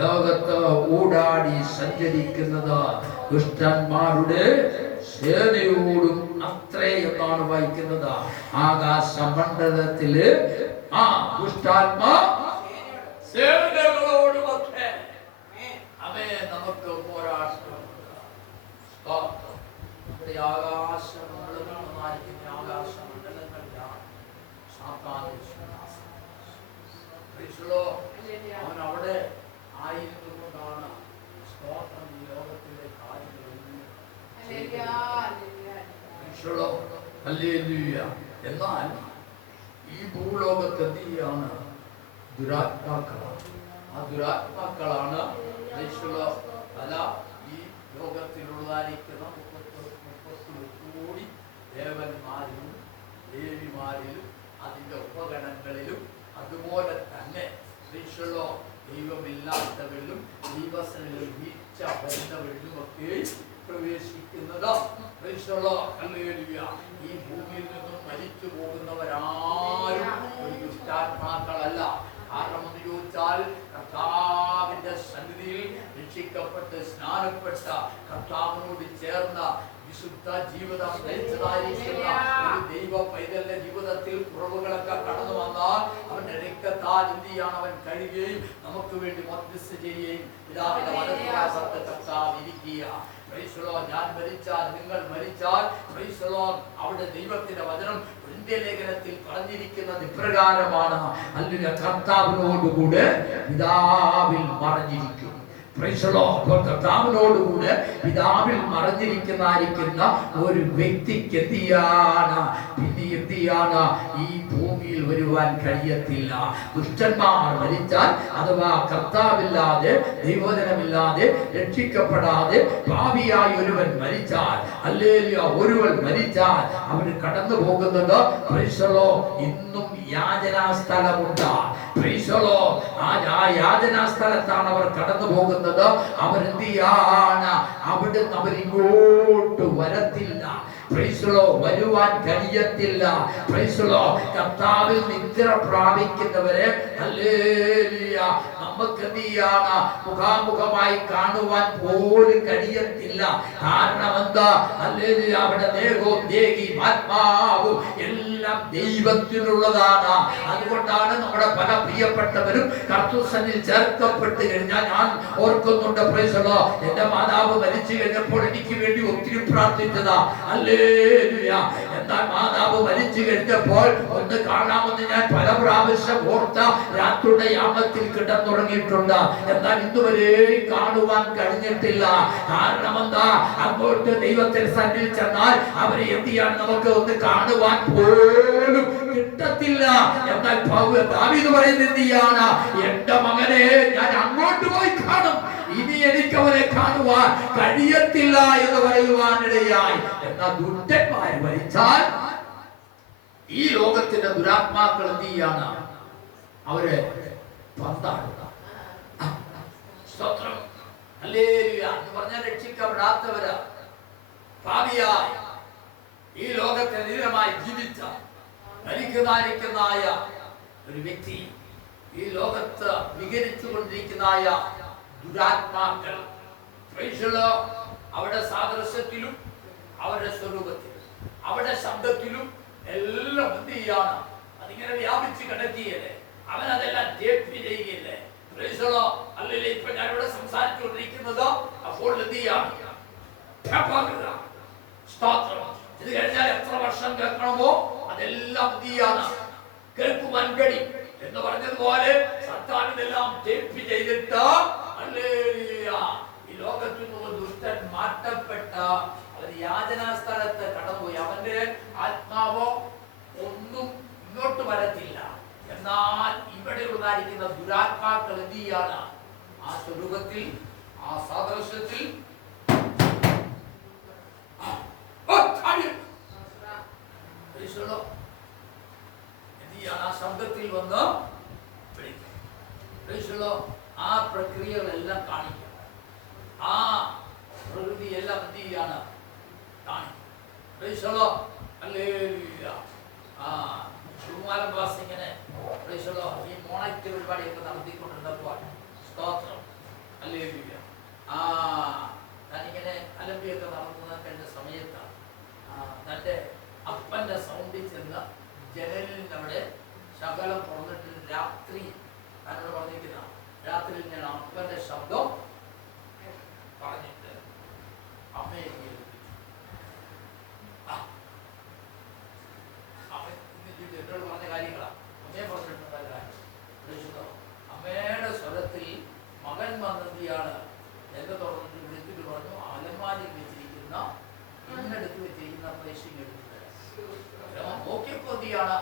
ലോകത്ത് ഊടാടി സഞ്ചരിക്കുന്നത്. ദുഷ്ടന്മാരുടെ സേനയോടും അത്രേ എന്നാണ് വായിക്കുന്നത്. ആകാശമണ്ഡലത്തില് ആ ദുഷ്ടാത്മാ സേനകളോടും അത്രേ. അവേ നമുക്ക് പോരാട്ടം. ആകാശമണ്ഡലങ്ങളിലാണ് അവൻ അവിടെ ആയിരുന്നുകൊണ്ടാണ് സ്തോത്രം ഈ ലോകത്തിലെ കാര്യങ്ങൾ. എന്നാൽ ഈ ഭൂലോകത്ത് എന്തിയാണ്? ദുരാത്മാക്കളാണ്. ആ ദുരാത്മാക്കളാണ് പല ഈ ലോകത്തിലുള്ളതായിരിക്കുന്ന 38 കോടി ദേവന്മാരിലും ദേവിമാരിലും അതിൻ്റെ ഉപഗണങ്ങളിലും അതുപോലെ തന്നെ ദൈവമില്ലാത്തവരിലും ദൈവസനകളിൽ വീഴ്ച വരുന്നവരിലുമൊക്കെ പ്രവേശിക്കുന്നത്. ഈ ഭൂമിയിൽ നിന്നും മരിച്ചു പോകുന്നവരാരും ഒരു ദുഷ്ടാത്മാക്കളല്ല. കാരണം എന്ന് ചോദിച്ചാൽ കർത്താവിന്റെ സന്നിധിയിൽ രക്ഷിക്കപ്പെട്ട് സ്നാനപ്പെട്ട കർത്താവിനോട് ചേർന്ന വിശുദ്ധ ജീവിതം നയിച്ചതായിരിക്കുന്ന ഒരു ദൈവ പൈതലിന്റെ ജീവിതത്തിൽ കുറവുകളൊക്കെ കടന്നു വന്നാൽ അവന്റെ രക്തത്താൽ എന്ത് ചെയ്യാണ്? അവൻ കഴുകുകയും നമുക്ക് വേണ്ടി മധ്യസ്ഥ ചെയ്യുകയും പിതാവിന്റെ വലതുഭാഗത്ത് കർത്താവ് ഇരിക്കുക. ഞാൻ മരിച്ചാൽ നിങ്ങൾ മരിച്ചാൽ അവിടെ ദൈവത്തിന്റെ വചനം ലേഖനത്തിൽ പറഞ്ഞിരിക്കുന്നത് ഇപ്രകാരമാണ്: അല്ലെങ്കിൽ കർത്താവിനോടുകൂടെ പിതാവിൽ മറഞ്ഞിരിക്കും. കർത്താവിനോടുകൂടെ പിതാവിൽ മറഞ്ഞിരിക്കുന്ന ഒരു വ്യക്തിക്ക് എന്ത് ചെയ്യാണ്? ഈ ഭൂമിയിൽ വരുവാൻ കഴിയത്തില്ല. ദുഷ്ടന്മാർ മരിച്ചാൽ, അഥവാ കർത്താവില്ലാതെ ദൈവവചനമില്ലാതെ രക്ഷിക്കപ്പെടാതെ പാപിയായി ഒരുവൻ മരിച്ചാൽ, ഹല്ലേലൂയ, ഒരുവൻ മരിച്ചാൽ അവന് കടന്നു പോകുന്നത് ഇന്നും യാചനാ സ്ഥലമുണ്ട്. ആ യാചനാ സ്ഥലത്താണ് അവർ കടന്നു പോകുന്നത്. അവരെന്തിയാണ്? അവിടുന്ന് അവരിങ്ങോട്ട് വരത്തില്ല. വരുവാൻ കഴിയത്തില്ല. കർത്താവിൽ നിദ്ര പ്രാപിക്കുന്നവരെ നമുക്ക് എന്ത് ചെയ്യാണ്? മുഖാമുഖമായി കാണുവാൻ പോലും കഴിയത്തില്ല. കാരണം എന്താ? അവിടെ ദേഹവും ദേഹിയും ആത്മാവും എല്ലാം ദൈവത്തിനുള്ളതാണ്. അതുകൊണ്ടാണ് നമ്മുടെ പല പ്രിയപ്പെട്ടവരും കർത്തൃസന്നിധിയിൽ ചേർക്കപ്പെട്ട് കഴിഞ്ഞാൽ, ഞാൻ ഓർക്കുന്നുണ്ട്, എന്റെ മാതാവ് മരിച്ചു കഴിഞ്ഞപ്പോൾ എനിക്ക് വേണ്ടി ഒത്തിരി പ്രാർത്ഥിച്ചതാ. എന്നാൽ മാതാവ് മരിച്ചു കഴിഞ്ഞപ്പോൾ ഒന്ന് കാണാമെന്ന് ഞാൻ പല പ്രാവശ്യം ഓർത്ത രാത്രിയുടെ യാമത്തിൽ കിടന്നുറങ്ങിയിട്ടുണ്ട്. എന്നാൽ ഇന്നുവരെ കാണുവാൻ കഴിഞ്ഞിട്ടില്ല. കാരണം എന്താ? അങ്ങോട്ട് ദൈവത്തിന്റെ സന്നിധിയിൽ ചെന്നാൽ അവരെ എന്ത് ചെയ്യാൻ നമുക്ക് ഒന്ന് കാണുവാൻ പോലും കിട്ടത്തില്ല. എന്നാൽ ദാവീദ് പറയുന്നത് എന്ത് ചെയ്യാണ്? എന്റെ മകനെ ഞാൻ അങ്ങോട്ട് പോയി കാണും, ഇനി എനിക്ക് അവരെ കാണുവാൻ കഴിയത്തില്ല എന്ന് പറയുവാനിടയായി. എന്നാൽ ദുഷ്ടന്മാർ മരിച്ചാൽ ഈ ലോകത്തിന്റെ ദുരാത്മാക്കൾ എന്ത് ചെയ്യാണ്? അവരെ പന്താടുക. സ്തോത്രം, ഹല്ലേലൂയ എന്ന് പറഞ്ഞാൽ രക്ഷിക്കപ്പെടാത്തവര്, പാപിയായി ഈ ലോകത്തെ നിരമായി ജീവിച്ച മരിക്കുന്നതായ ഒരു വ്യക്തി, ഈ ലോകത്ത് വിഹരിച്ചു കൊണ്ടിരിക്കുന്നതായ ദുരാത്മാക്കൾ അവരുടെ സാദൃശ്യത്തിലും അവരുടെ സ്വരൂപത്തിലും അവരുടെ ശബ്ദത്തിലും എല്ലാം എന്ത് ചെയ്യാണ്? അതിങ്ങനെ വ്യാപിച്ച് കിടക്കുകയല്ലേ? അവൻ അതെല്ലാം ടേപ്പ് ചെയ്യുകയല്ലേ? അല്ലല്ലേ ഇപ്പൊ ഞാനിവിടെ സംസാരിച്ചുകൊണ്ടിരിക്കുന്നത്? അപ്പോൾ എന്ത് ചെയ്യാണ്? ഇത് കഴിഞ്ഞാൽ എത്ര വർഷം കേൾക്കണമോ അതെല്ലാം എന്ത് ചെയ്യാണ്? കേൾക്കുവാൻ കഴിയും എന്ന് പറഞ്ഞതുപോലെ സത്താൻ ഇതെല്ലാം ടേപ്പ് ചെയ്തിട്ട് ഈ ലോകത്തിൽ നിന്ന് ദുഷ്ടൻ മാറ്റപ്പെട്ട അവൻ യാചനാ സ്ഥലത്ത് കടന്നുപോയി. അവന്റെ ആത്മാവോ ഒന്നും ഇങ്ങോട്ട് വരത്തില്ല. എന്നാൽ ഇവിടെ ഉണ്ടായിരിക്കുന്ന ദുരാത്മാക്കൾ എന്ത് ചെയ്യാണ്? ആ സ്വരൂപത്തിൽ, ആ സാദൃശ്യത്തിൽ ആ ശബ്ദത്തിൽ വന്ന് ആ പ്രക്രിയകളെല്ലാം കാണിക്കും. ആ പ്രകൃതി എല്ലാം എന്ത് ചെയ്യാണ്? കാണിക്കും. ഇങ്ങനെ ഈ മോണക്റ്റ് പരിപാടിയൊക്കെ നടത്തിക്കൊണ്ടിരുന്നപ്പോൾ സ്തോത്രം, ഹല്ലേലൂയ, ഞാനിങ്ങനെ അലമ്പിയൊക്കെ നടത്തുന്ന കണ്ട സമയത്താണ് തൻ്റെ അപ്പൻ്റെ സൗണ്ടിൽ ചെന്ന് ജനലിൽ അവിടെ ശകലം തുറന്നിട്ട് രാത്രി എന്നോട് പറഞ്ഞിരിക്കുന്ന രാത്രി ഞാൻ അപ്പൻ്റെ ശബ്ദം പറഞ്ഞിട്ട് അമ്മയെ എന്നോട് പറഞ്ഞ കാര്യങ്ങളാണ്. അമ്മയെ പറഞ്ഞിട്ടുള്ള കാര്യം അമ്മയുടെ സ്വരത്തിൽ മകൻ വന്നെന്തിയാണ് എന്നെ തുറന്നിട്ട് വിളിച്ചിട്ട് പറഞ്ഞു, അലമാരിൽ വെച്ചിരിക്കുന്ന ഇന്നെടുത്ത് വെച്ചിരിക്കുന്ന പ്രേഷിങ് എടുത്തിട്ട് നോക്കിയപ്പോ എന്തിയാണ്?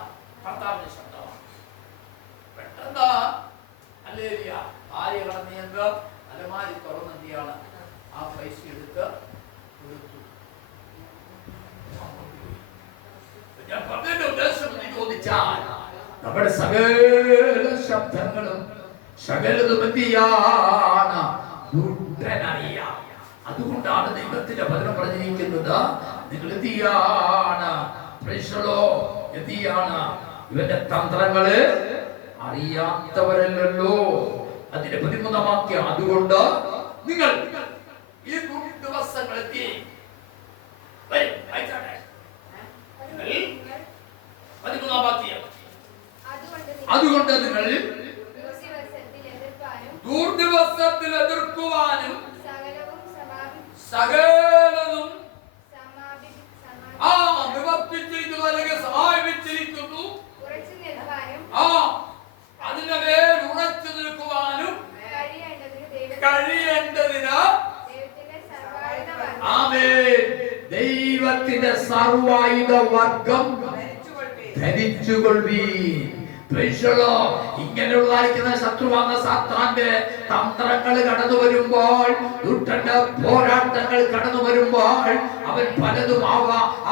ഭർത്താവിന്റെ ശബ്ദമാണ്. പെട്ടെന്ന് ഹല്ലേലൂയ ഭാര്യ കടന്നു അലമാരി തുറന്നെന്തിയാണ്? ആ പൈസ എടുത്ത് കൊടുത്തു. ഞാൻ പറഞ്ഞതിന്റെ ഉദ്ദേശം എന്ന് ചോദിച്ചാൽ നമ്മുടെ സകല ശബ്ദങ്ങളും സകലതും എന്തിയാണ്? ദുഷ്ടനറിയാം. അതുകൊണ്ടാണ് ദൈവത്തിന്റെ വചനം പറഞ്ഞിരിക്കുന്നത്, നിങ്ങൾ എന്തിയാണ്? എന്തിയാണ്? ഇവന്റെ തന്ത്രങ്ങള് അറിയാത്തവരല്ലോ. അതിന്റെ 13-ാം വാക്യം, അതുകൊണ്ട് നിങ്ങൾ ഈ ദിവസങ്ങളെത്തി അതുകൊണ്ട് നിങ്ങൾ ദൂർദിവസത്തിൽ എതിർക്കുവാനും സകലതും നിവർത്തിച്ചിരിക്കുന്നു അല്ലെങ്കിൽ സമാപിച്ചിരിക്കുന്നു, അതിന്റെ മേൽ ഉറച്ചു നിൽക്കുവാനും കഴിയേണ്ടതിന് ദൈവത്തിന്റെ സർവായുധ വർഗം ധരിച്ചുകൊള്ളുവീൻ. ഇങ്ങനെയുള്ളതായിരിക്കുന്ന ശത്രുവാന്ന സാത്താന്റെ തന്ത്രങ്ങൾ കടന്നു വരുമ്പോൾ, ദുഷ്ടന്റെ പോരാട്ടങ്ങൾ കടന്നു വരുമ്പോൾ, അവൻ പലതും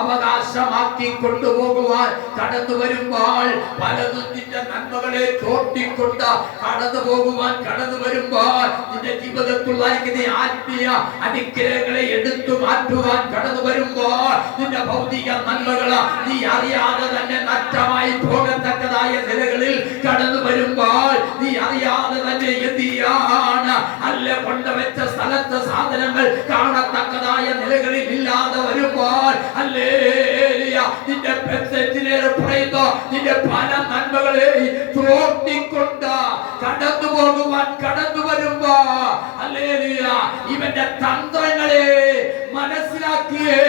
അവകാശമാക്കി കൊണ്ടുപോകുവാൻ കടന്നു വരുമ്പോൾ, പലതും നിന്റെ നന്മകളെ ചോട്ടിക്കൊണ്ട് കടന്നു പോകുവാൻ കടന്നു വരുമ്പോൾ, നിന്റെ ജീവിതത്തിലുള്ളതായിരിക്കുന്ന ആത്മീയ അനുഗ്രഹങ്ങളെ എടുത്തു മാറ്റുവാൻ കടന്നു വരുമ്പോൾ, നിന്റെ ഭൗതിക നന്മകൾ നീ അറിയാതെ തന്നെ നഷ്ടമായി പോകത്തക്കതായ നിലകളിൽ കടന്നു വരുമ്പോൾ, നീ അറിയാതെ തന്നെ എന്തിയാണ് അല്ല കൊണ്ടുവച്ച സ്ഥലത്തെ സാധനങ്ങൾ കാണത്തക്കതായ നിലകളിൽ ഇല്ലാതെ വരുമ്പോൾ, ഹല്ലേലൂയ, നിന്റെ പെസറ്റിലേറെ പറയുന്നു, നിന്റെ പല നന്മകളെ ചോട്ടിക്കൊണ്ട് കടന്നു പോകുവാൻ കടന്നു വരുമ്പോ, ഹല്ലേലൂയ, ഇവന്റെ തന്ത്രങ്ങളെ മനസ്സിലാക്കിയേ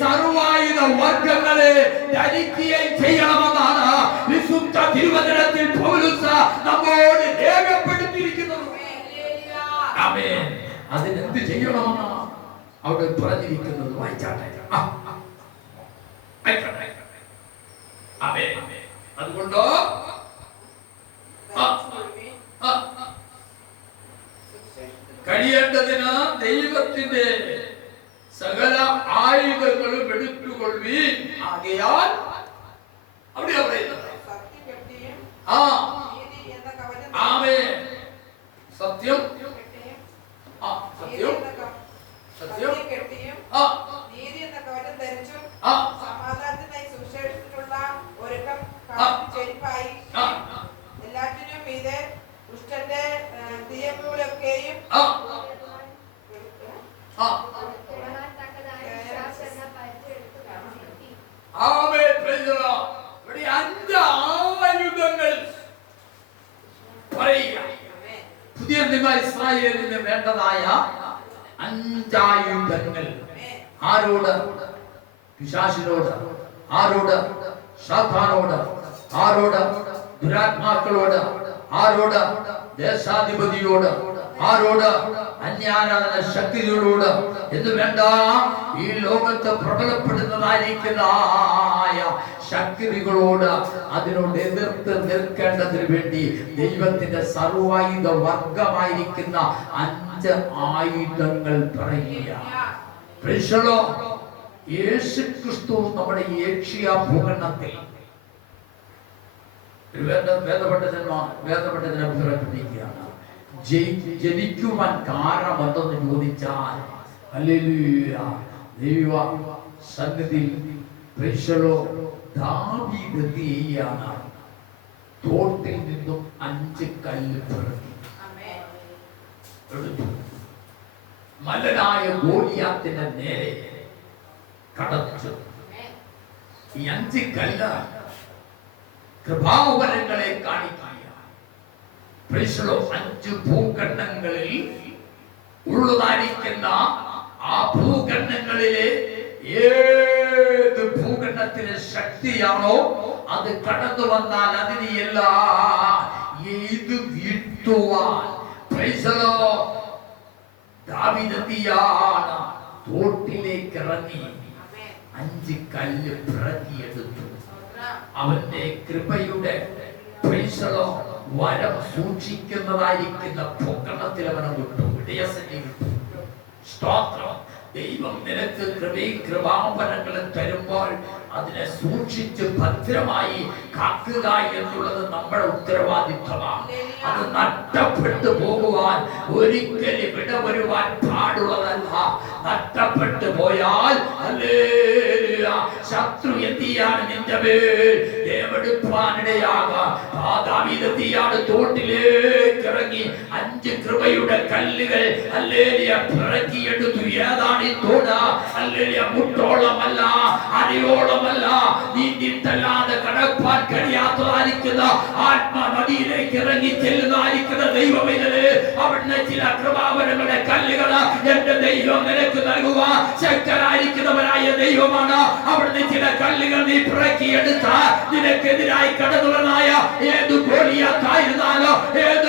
സർവായുധ വർഗങ്ങളെ ധരിക്കുകയും ചെയ്യണമെന്നാണ് വിശുദ്ധ തിരുവചനത്തിൽ പൗലോസ് നമ്മോട് രേഖപ്പെടുത്തിയിരിക്കുന്നത്. ആമേൻ. അതിനെന്ത് ചെയ്യണമെന്നാണ് അവിടെ പറഞ്ഞിരിക്കുന്നത്. വായിച്ചാട്ടെ. ആമേൻ. അതുകൊണ്ട് കഴിയേണ്ടതിന് ദൈവത്തിന്റെ സകല ആയുധങ്ങളും എടുത്തുകൊള്ളുവീൻ. ആകയാൽ അവിടെയാ പറയുന്നത്. ആമേൻ. സത്യം സത്യം സത്യം നീതി എന്ന കവചം ധരിച്ചും സമാധാനത്തിനായി സുവിശേഷത്തിനുള്ള ഒരുക്കം ചെരുപ്പായി എല്ലാറ്റിനും മീതെ ദുഷ്ടന്റെ തീയമ്പുകളൊക്കെയും ആയുധങ്ങൾ പറയുക. പുതിയ നിയമ ഇസ്രായേലിന് വേണ്ടതായ 5 ആയുധങ്ങൾ. ആരോട്? പിശാചിനോട്. ആരോട്? സാത്താനോട്. ആരോട്? ദുരാത്മാക്കളോട്. ആരോട്? ദേശാധിപതിയോട്. ആരോട്? അന്യാരാധന ശക്തികളോട് എന്ന് വേണ്ട, ഈ ലോകത്ത് പ്രബലപ്പെടുന്നതായിരിക്കുന്നതായ ശക്തികളോട് അതിനോട് എതിർത്ത് നിൽക്കേണ്ടതിന് വേണ്ടി ദൈവത്തിന്റെ സർവായുധ വർഗമായിരിക്കുന്ന 5 ആയുധങ്ങൾ പറയുക. യേശു ക്രിസ്തു നമ്മുടെ ഏഷ്യ ഭൂഖണ്ഡത്തിൽ വേദപണ്ഡിതനെ അഭിപ്രായപ്പെട്ടിരിക്കുകയാണ്. ജനിക്കുവാൻ കാരണമെന്തെന്ന് ചോദിച്ചാൽ, ഹല്ലേലൂയ, ദൈവ സന്നിധി ദാവീദ് എന്ത് ചെയ്യാണ്? തോട്ടിൽ നിന്നും 5 കല്ല് പിറക്കി എടുത്തു. മല്ലനായ ഗോലിയാത്തിന്റെ നേരെ കടച്ചു. ഈ 5 കല്ല് കൃപാവരങ്ങളെ കാണിക്കുക. 5 ഭൂഖണ്ഡങ്ങളിൽ ഉള്ളതായിരിക്കുന്ന ആ ഭൂഖണ്ഡങ്ങളിലെ ഏത് ഭൂഖണ്ഡത്തിലെ ശക്തിയാണോ അത് കടന്നു വന്നാൽ അതിനെ എല്ലാം ഇത് വീഴ്ത്തുവാൻ ദാവീദ് തോട്ടിലേക്ക് ഇറങ്ങി 5 കല്ല് പിറക്കിയെടുത്തു. അവന്റെ കൃപയുടെ വരം സൂക്ഷിക്കുന്നതായിരിക്കുന്ന ഭൂഖണ്ഡത്തിൽ അവനെ വിട്ടു. സ്തോത്രം. ദൈവം നിനക്ക് കൃപാവരങ്ങളെ തരുമ്പോൾ അതിനെ സൂക്ഷിച്ച് ഭദ്രമായി കാക്കുക എന്നുള്ളത് നമ്മുടെ ഉത്തരവാദിത്വമാണ്. അത് നഷ്ടപ്പെട്ടു പോകുവാൻ ഒരിക്കലും ഇടവരുവാൻ പാടുള്ളതല്ല. നഷ്ടപ്പെട്ടു പോയാൽ ഹല്ലേലൂയ ശത്രു എന്ത് ചെയ്യാണ് നിന്റെ മേൽ ദേവെടുപ്പാനിടയാകാം. ആ ദാവീദ് എന്ത് ചെയ്യാണ് തോട്ടിലേക്ക് ഇറങ്ങി 5 കൃപയുടെ കല്ലുകൾ ഹല്ലേലൂയ പിറക്കിയെടുത്തു. ഏതാണ് ഈ തോട്? ഹല്ലേലൂയ മുട്ടോളമല്ല, അരയോളമല്ല, നീന്തിട്ടല്ലാതെ കടപ്പാൻ കഴിയാത്തതായിരിക്കുന്ന ആത്മനദിയിലേക്ക് ഇറങ്ങി ചെല്ലുന്നതായിരിക്കുന്ന ദൈവമേ, അവിടുന്ന് ചില കൃപാവരങ്ങളുടെ കല്ലുകൾ എന്റെ ദൈവം നിനക്ക് നൽകുക ശക്തനായിരിക്കുന്നവനായ ദൈവമാണ്. അവിടുന്ന് ചില കല്ലുകൾ നീ പിറക്കിയെടുത്ത നിനക്കെതിരായി കടന്നുവനായ ഏത് ഗോലിയാത്തായിരുന്നാലോ, ഏത്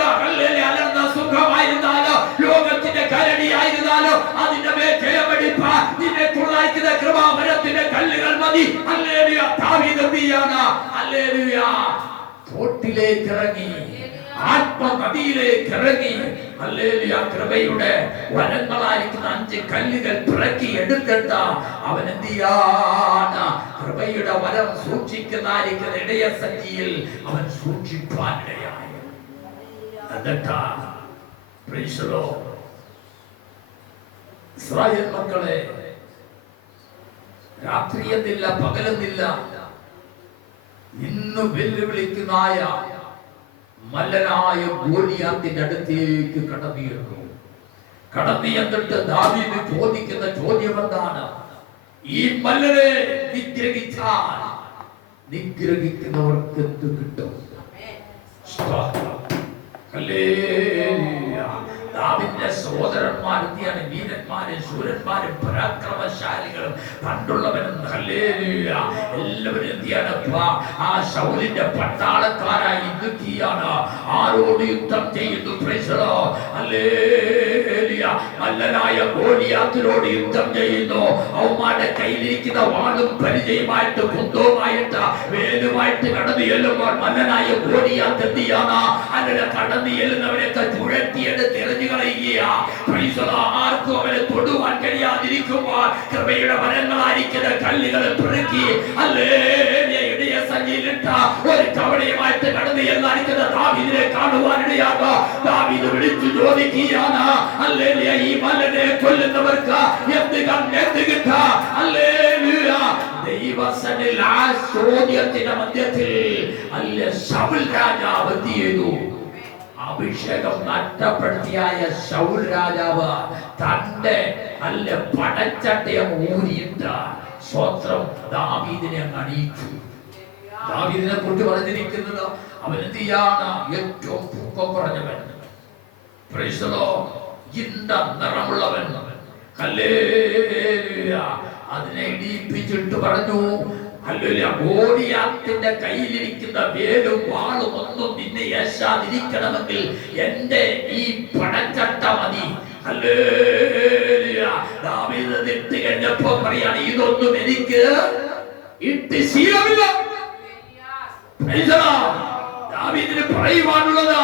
അലർന്ന സുഖമായിരുന്നാലോ, ലോകത്തിന്റെ കരടിയായിരുന്നാലോ, അതിന്റെ മേൽ ജയമെടുപ്പ നിനക്കുള്ളായിരിക്കുന്ന കൃപാവരത്തിന്റെ കല്ലുകൾ മതി. ഹല്ലേലൂയ. ദാവീദ് എന്തിയാണ്? ഹല്ലേലൂയ തോട്ടിലേക്ക് ഇറങ്ങി, ആത്മനദിയിലേക്ക് ഇറങ്ങി, ഹല്ലേലൂയ കൃപയുടെ വരങ്ങളായിരിക്കുന്ന 5 കല്ലുകൾ പിറക്കി എടുത്തിട്ട് അവൻ എന്ത് ചെയ്യാണ്? കൃപയുടെ വരം സൂക്ഷിക്കുന്നതായിരിക്കുന്ന ഇടയസഞ്ചിയിൽ അവൻ സൂക്ഷിപ്പാനിടയായി. എന്നിട്ടാ ഇസ്രായേൽ മക്കളെ രാത്രിയെന്നില്ല പകലെന്നില്ല ഇന്ന് വെല്ലുവിളിക്കുന്നതായ മല്ലനായ ഗോലിയാത്തിന്റെ അടുത്തേക്ക് കടന്നിരുന്നു. കടന്നിട്ട് ദാവീദ് ചോദിക്കുന്ന ചോദ്യം എന്താണ്? ഈ മല്ലനെ നിഗ്രഹിച്ചാൽ നിഗ്രഹിക്കുന്നവർക്ക് എന്ത് കിട്ടും? ദാവീദിന്റെ സഹോദരന്മാരെത്തിയാണ് വീരന്മാരും ശൂരന്മാരും പരാക്രമശാലികളും പണ്ടുള്ളവരും. ഹല്ലേലൂയ. എല്ലാവരും എന്തിയാണ്? ആ ശൗലിന്റെ പട്ടാളക്കാരായി യുദ്ധത്തിയാണ്. ആരോട് യുദ്ധം ചെയ്യുന്നു? ഹല്ലേലൂയ. മല്ലനായ ഗോലിയാത്തിനോട് യുദ്ധം ചെയ്യുന്നു. അവന്മാരുടെ കയ്യിലിരിക്കുന്ന വാളും പരിചയമായിട്ട് കുന്തവുമായിട്ട് വേലുമായിട്ട് കടന്നു ചെല്ലുമ്പോൾ മല്ലനായ ഗോലിയാത്ത് എന്തിയാണ്? അങ്ങനെ കടന്നു ചെല്ലുന്നവരെയൊക്കെ ചുഴറ്റിയെടുത്ത് എറിഞ്ഞു കളയുക. ആർക്കും അവരെ തൊടുവാൻ കഴിയാതിരിക്കുമ്പോൾ കൃപയുടെ വരങ്ങളായിരിക്കുന്ന കല്ലുകൾ പെറുക്കി ഇടയ സഞ്ചിയിലിട്ട ഒരു കവളയുമായിട്ട് കടന്നു ചെന്നായിരിക്കുന്ന ദാവീദിനെ കാണുവാനിടയാകാം. ദാവീദ് വിളിച്ചു ചോദിക്കുകയാണ്, ഹല്ലേലൂയ, ഈ മല്ലനെ കൊല്ലുന്നവർക്ക് എന്ത് കിട്ടാ? ഹല്ലേലൂയ. ദൈവസന്നിധിയിൽ ആ ചോദ്യത്തിന്റെ മധ്യത്തിൽ ശൗൽ രാജാവ് എന്ത് ചെയ്തു? അഭിഷേകം നഷ്ടപ്പെടുത്തിയായ ശൗൽ രാജാവ് തന്റെ പടച്ചട്ടയം ഊരിയിട്ട് സ്വത്രം ദാവീദിനെ അണിയിച്ചു. ദാവീദിനെ കുറിച്ച് പറഞ്ഞിരിക്കുന്നത് അവൻ എന്ത് ചെയ്യാണ്? ഏറ്റവും പൊക്കം കുറഞ്ഞവൻ, നിറമുള്ളവൻ. ഹല്ലേലൂയ. അതിനെ ഇടിപ്പിച്ചിട്ട് പറഞ്ഞു, ഹല്ലേലൂയ, ഗോലിയാത്തിന്റെ കയ്യിലിരിക്കുന്ന വേലും വാളും ഒന്നും നിന്നെ ഏശാതിരിക്കണമെങ്കിൽ എന്റെ ഈ പടച്ചട്ട മതി. ഹല്ലേലൂയ. ദാവീദ് ഇട്ട് കഴിഞ്ഞപ്പോ പറയാണ്, ഇതൊന്നും എനിക്ക് ഇട്ട് ശീലമില്ല. ദാവീദിന് പറയുവാനുള്ളത്,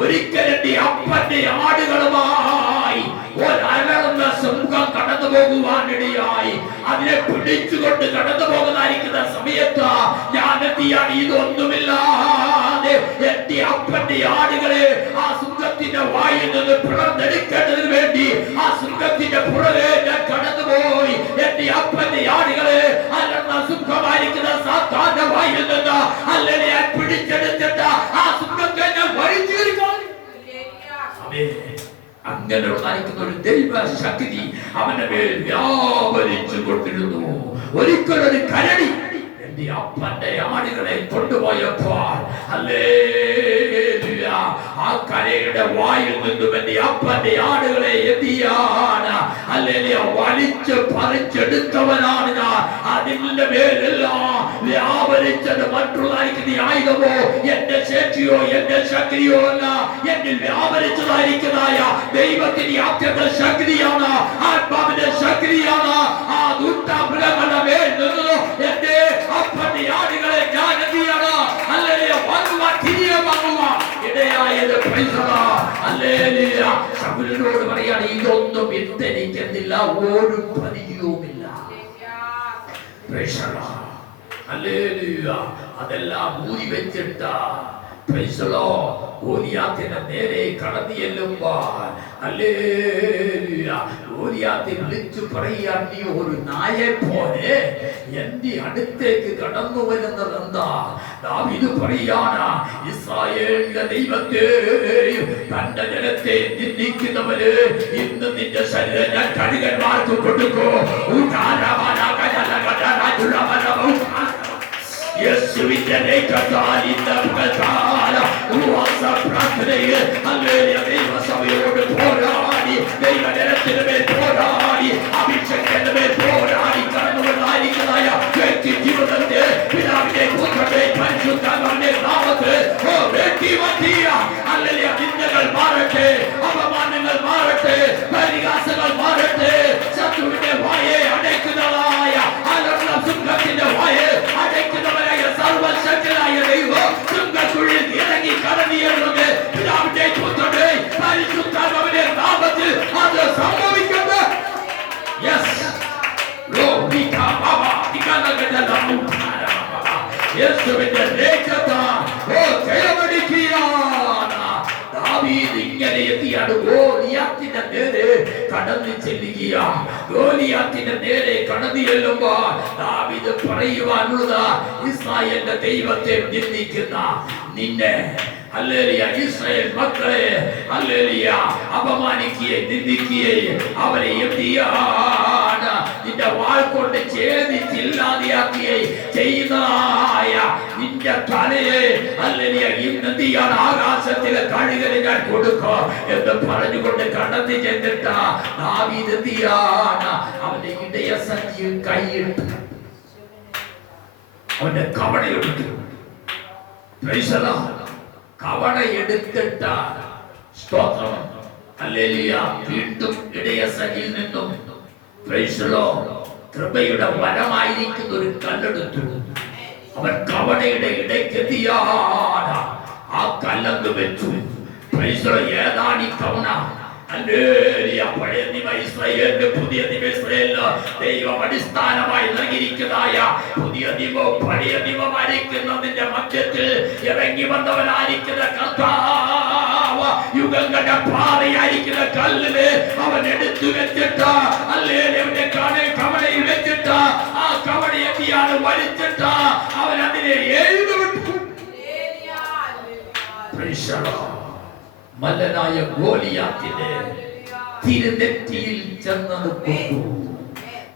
ഒരിക്കൽ എന്റെ അപ്പന്റെ ആടുകളുമായി ഒരലർന്ന സിംഹം കടന്നു പോകുവാനിടയായി. അതിനെ പിടിച്ചുകൊണ്ട് കടന്നു പോകുന്നതായിരിക്കുന്ന സമയത്ത് ഞാൻ എന്തിയാണ്? ഇതൊന്നുമില്ലാതെ എന്റെ അപ്പന്റെ ആടുകളെ ആ സിംഹത്തിന്റെ വായിൽ നിന്ന് പിളർന്നെടുക്കേണ്ടതിന് വേണ്ടി ആ സിംഹത്തിന്റെ പുറകെ ഞാൻ കടന്നുപോയി. എന്റെ അപ്പന്റെ ആടുകളെ അലർന്ന സിംഹമായിരിക്കുന്ന സാത്താന്റെ വായിൽ നിന്ന് അല്ലെങ്കിൽ ഞാൻ പിടിച്ചെടുത്തിട്ട് ആ സിംഹത്തെ ഞാൻ വലിച്ചെടുക്കാൻ. അങ്ങനെ ഉണ്ടായിരിക്കുന്ന ഒരു ദൈവശക്തി അവന്റെ മേൽ വ്യാപരിച്ചു കൊണ്ടിരുന്നു. ഒരിക്കലൊരു കരടി എന്റെ അപ്പന്റെ ആടുകളെ കൊണ്ടുപോയപ്പോൾ ഹല്ലേലൂയ, ആ കരയുടെ വായിൽ നിന്നും എന്റെ അപ്പന്റെ ആടുകളെ എത്തിയാണ് ഹല്ലേലൂയ വലിച്ച് പറിച്ചെടുത്തവനാണ് ഞാൻ. അതിന്റെ മേലെല്ലാം വ്യാപരിച്ചത് മറ്റുള്ളതായിരിക്കുന്ന ആയുധമോ എന്റെ ശക്തിയോ എന്റെ ശക്തിയോ അല്ല, എന്നിൽ വ്യാപരിച്ചതായിരിക്കുന്നതായ ദൈവത്തിന്റെ ആത്മ ശക്തിയാണ്, ആത്മാവിന്റെ ശക്തിയാണ്. ആ ദുഷ്ടമൃഗങ്ങളുടെ മേൽ നിന്നു എന്റെ അപ്പന്റെ ആടുകളെ ഞാൻ എന്തിയാണ് ഹല്ലേലൂയ വാങ്ങുവാൻ തിരികെ വാങ്ങുവാൻ ഇടയായത്. ഹല്ലേലൂയ. ശൗലിനോട് പറയാണ്, ഇതൊന്നും എനിക്കെന്തില്ല, ഒരു പരിചയവുമില്ല. ഹല്ലേലൂയ. അതെല്ലാം ഊരി വെച്ചിട്ട് ഗോലിയാത്തിനെ നേരെ കടന്നു ചെല്ലുമ്പോൾ ഹല്ലേലൂയ ഗോലിയാത്തെ വിളിച്ചു പറയാൻ നീ ഒരു നായെ പോലെ എന്റെ അടുത്തേക്ക് കടന്നു വരുന്നത് എന്താ? ദാവീദ് പറയാണ്, ഇസ്രായേലിന്റെ ദൈവത്തെ തന്റെ ജനത്തെ നിന്ദിക്കുന്നവര് ഇന്ന് നിന്റെ ശരീരം ഞാൻ കഴുകന്മാർക്ക് കൊടുക്കൂ. യേശുവിന്റെ പ്രാർത്ഥനയിൽ ദൈവസഭയോട് പോരാടി, ദൈവജനത്തിന് മേൽ പോരാടി, അഭിഷേകത്തിന്റെ മേൽ പോരാടി കടന്നുകൊണ്ടായിരിക്കുന്നതായ വ്യക്തി ജീവിതത്തെ പിതാവിന്റെ പുത്രന്റെ പരിശുദ്ധാത്മാവിന്റെ നാമത്തിൽ നിന്ദകൾ മാറട്ടെ, അപമാനങ്ങൾ മാറട്ടെ, പരിഹാസങ്ങൾ മാറട്ടെ. ശത്രുവിന്റെ വായെ അടയ്ക്കുന്നതായ സിംഹത്തിന്റെ വായെ അടയ്ക്കുന്നവരായ സർവശക്തനായ ദൈവം സിംഹക്കുഴിയിൽ ഇറങ്ങി കടന്നിരുന്നത് പിതാവിന്റെ പുത്രന്റെ പരിശുദ്ധാത്മാവിന്റെ നാമത്തിൽ അത് സംഭവിക്കട്ടെ. യേശുവിന്റെ ദാവീദ് ഇങ്ങനെ എത്തിയാണ് ഗോലിയാത്തിന്റെ നേരെ കടന്നു ചെല്ലുക. ഗോലിയാത്തിന്റെ നേരെ കടന്നു ചെല്ലുമ്പോ ദാവീദ് പറയുവാനുള്ളത്, ഇസ്രായേലിന്റെ ദൈവത്തെ നിന്ദിക്കുന്ന നിന്നെ, ഹല്ലേലൂയ, ഇസ്രായേൽ മക്കളെ ഹല്ലേലൂയ അപമാനിക്കുകയെ നിന്ദിക്കുകയെ അവരെ എന്തിയാണ് നിന്റെ വാൾ കൊണ്ട് ഛേദിച്ചില്ലാതെയാക്കുകയെ ചെയ്യുന്നതായ നിന്റെ തലയെ ഹല്ലേലൂയ ഇന്നെന്തിയാണ് ആകാശത്തിലെ കഴുകന് ഞാൻ കൊടുക്കും എന്ന് പറഞ്ഞുകൊണ്ട് കടന്നു ചെന്നിട്ട് ദാവീദ് എന്തിയാണ് അവന്റെ ഇടയസഞ്ചിയിൽ കൈയിട്ട് അവന്റെ കവണയെടുത്തു. കവണ എടുത്തിട്ട് സ്തോത്രം ഹല്ലേലൂയ വീണ്ടും ഇടയസഞ്ചിയിൽ നിന്നും കൃപയുടെ വരമായിരിക്കുന്ന ഒരു കല്ലെടുത്തു. അവൻ കവണയുടെ ഇടയ്ക്കെത്തിയാണ് ആ കല്ലങ്ങ് വെച്ചു. ഏതാണ് ഈ കവണ? പഴയ നിയമ ഇസ്രായേലിന്റെ പുതിയ നിയമ ഇസ്രായേലിന് ദൈവം അടിസ്ഥാനമായി നൽകിയിരിക്കുന്നതായ പുതിയ നിയമവും പഴയ നിയമമായിരിക്കുന്നതിന്റെ മധ്യത്തിൽ ഇറങ്ങി വന്നവനായിരിക്കുന്ന കർത്താവ് യുഗങ്ങളുടെ പാതയായിരിക്കുന്ന കല്ലില് അവൻ എടുത്തു വെച്ചിട്ട് അവന്റെ കവണയിൽ വെച്ചിട്ട് ആ കവണ എത്തിയാണ് വലിച്ചിട്ട് അവൻ അതിനെ എഴുതുവിട്ടു. മല്ലനായ ഗോലിയാത്തിനെ തിരുനെറ്റിയിൽ ചെന്നത് കൊണ്ടു.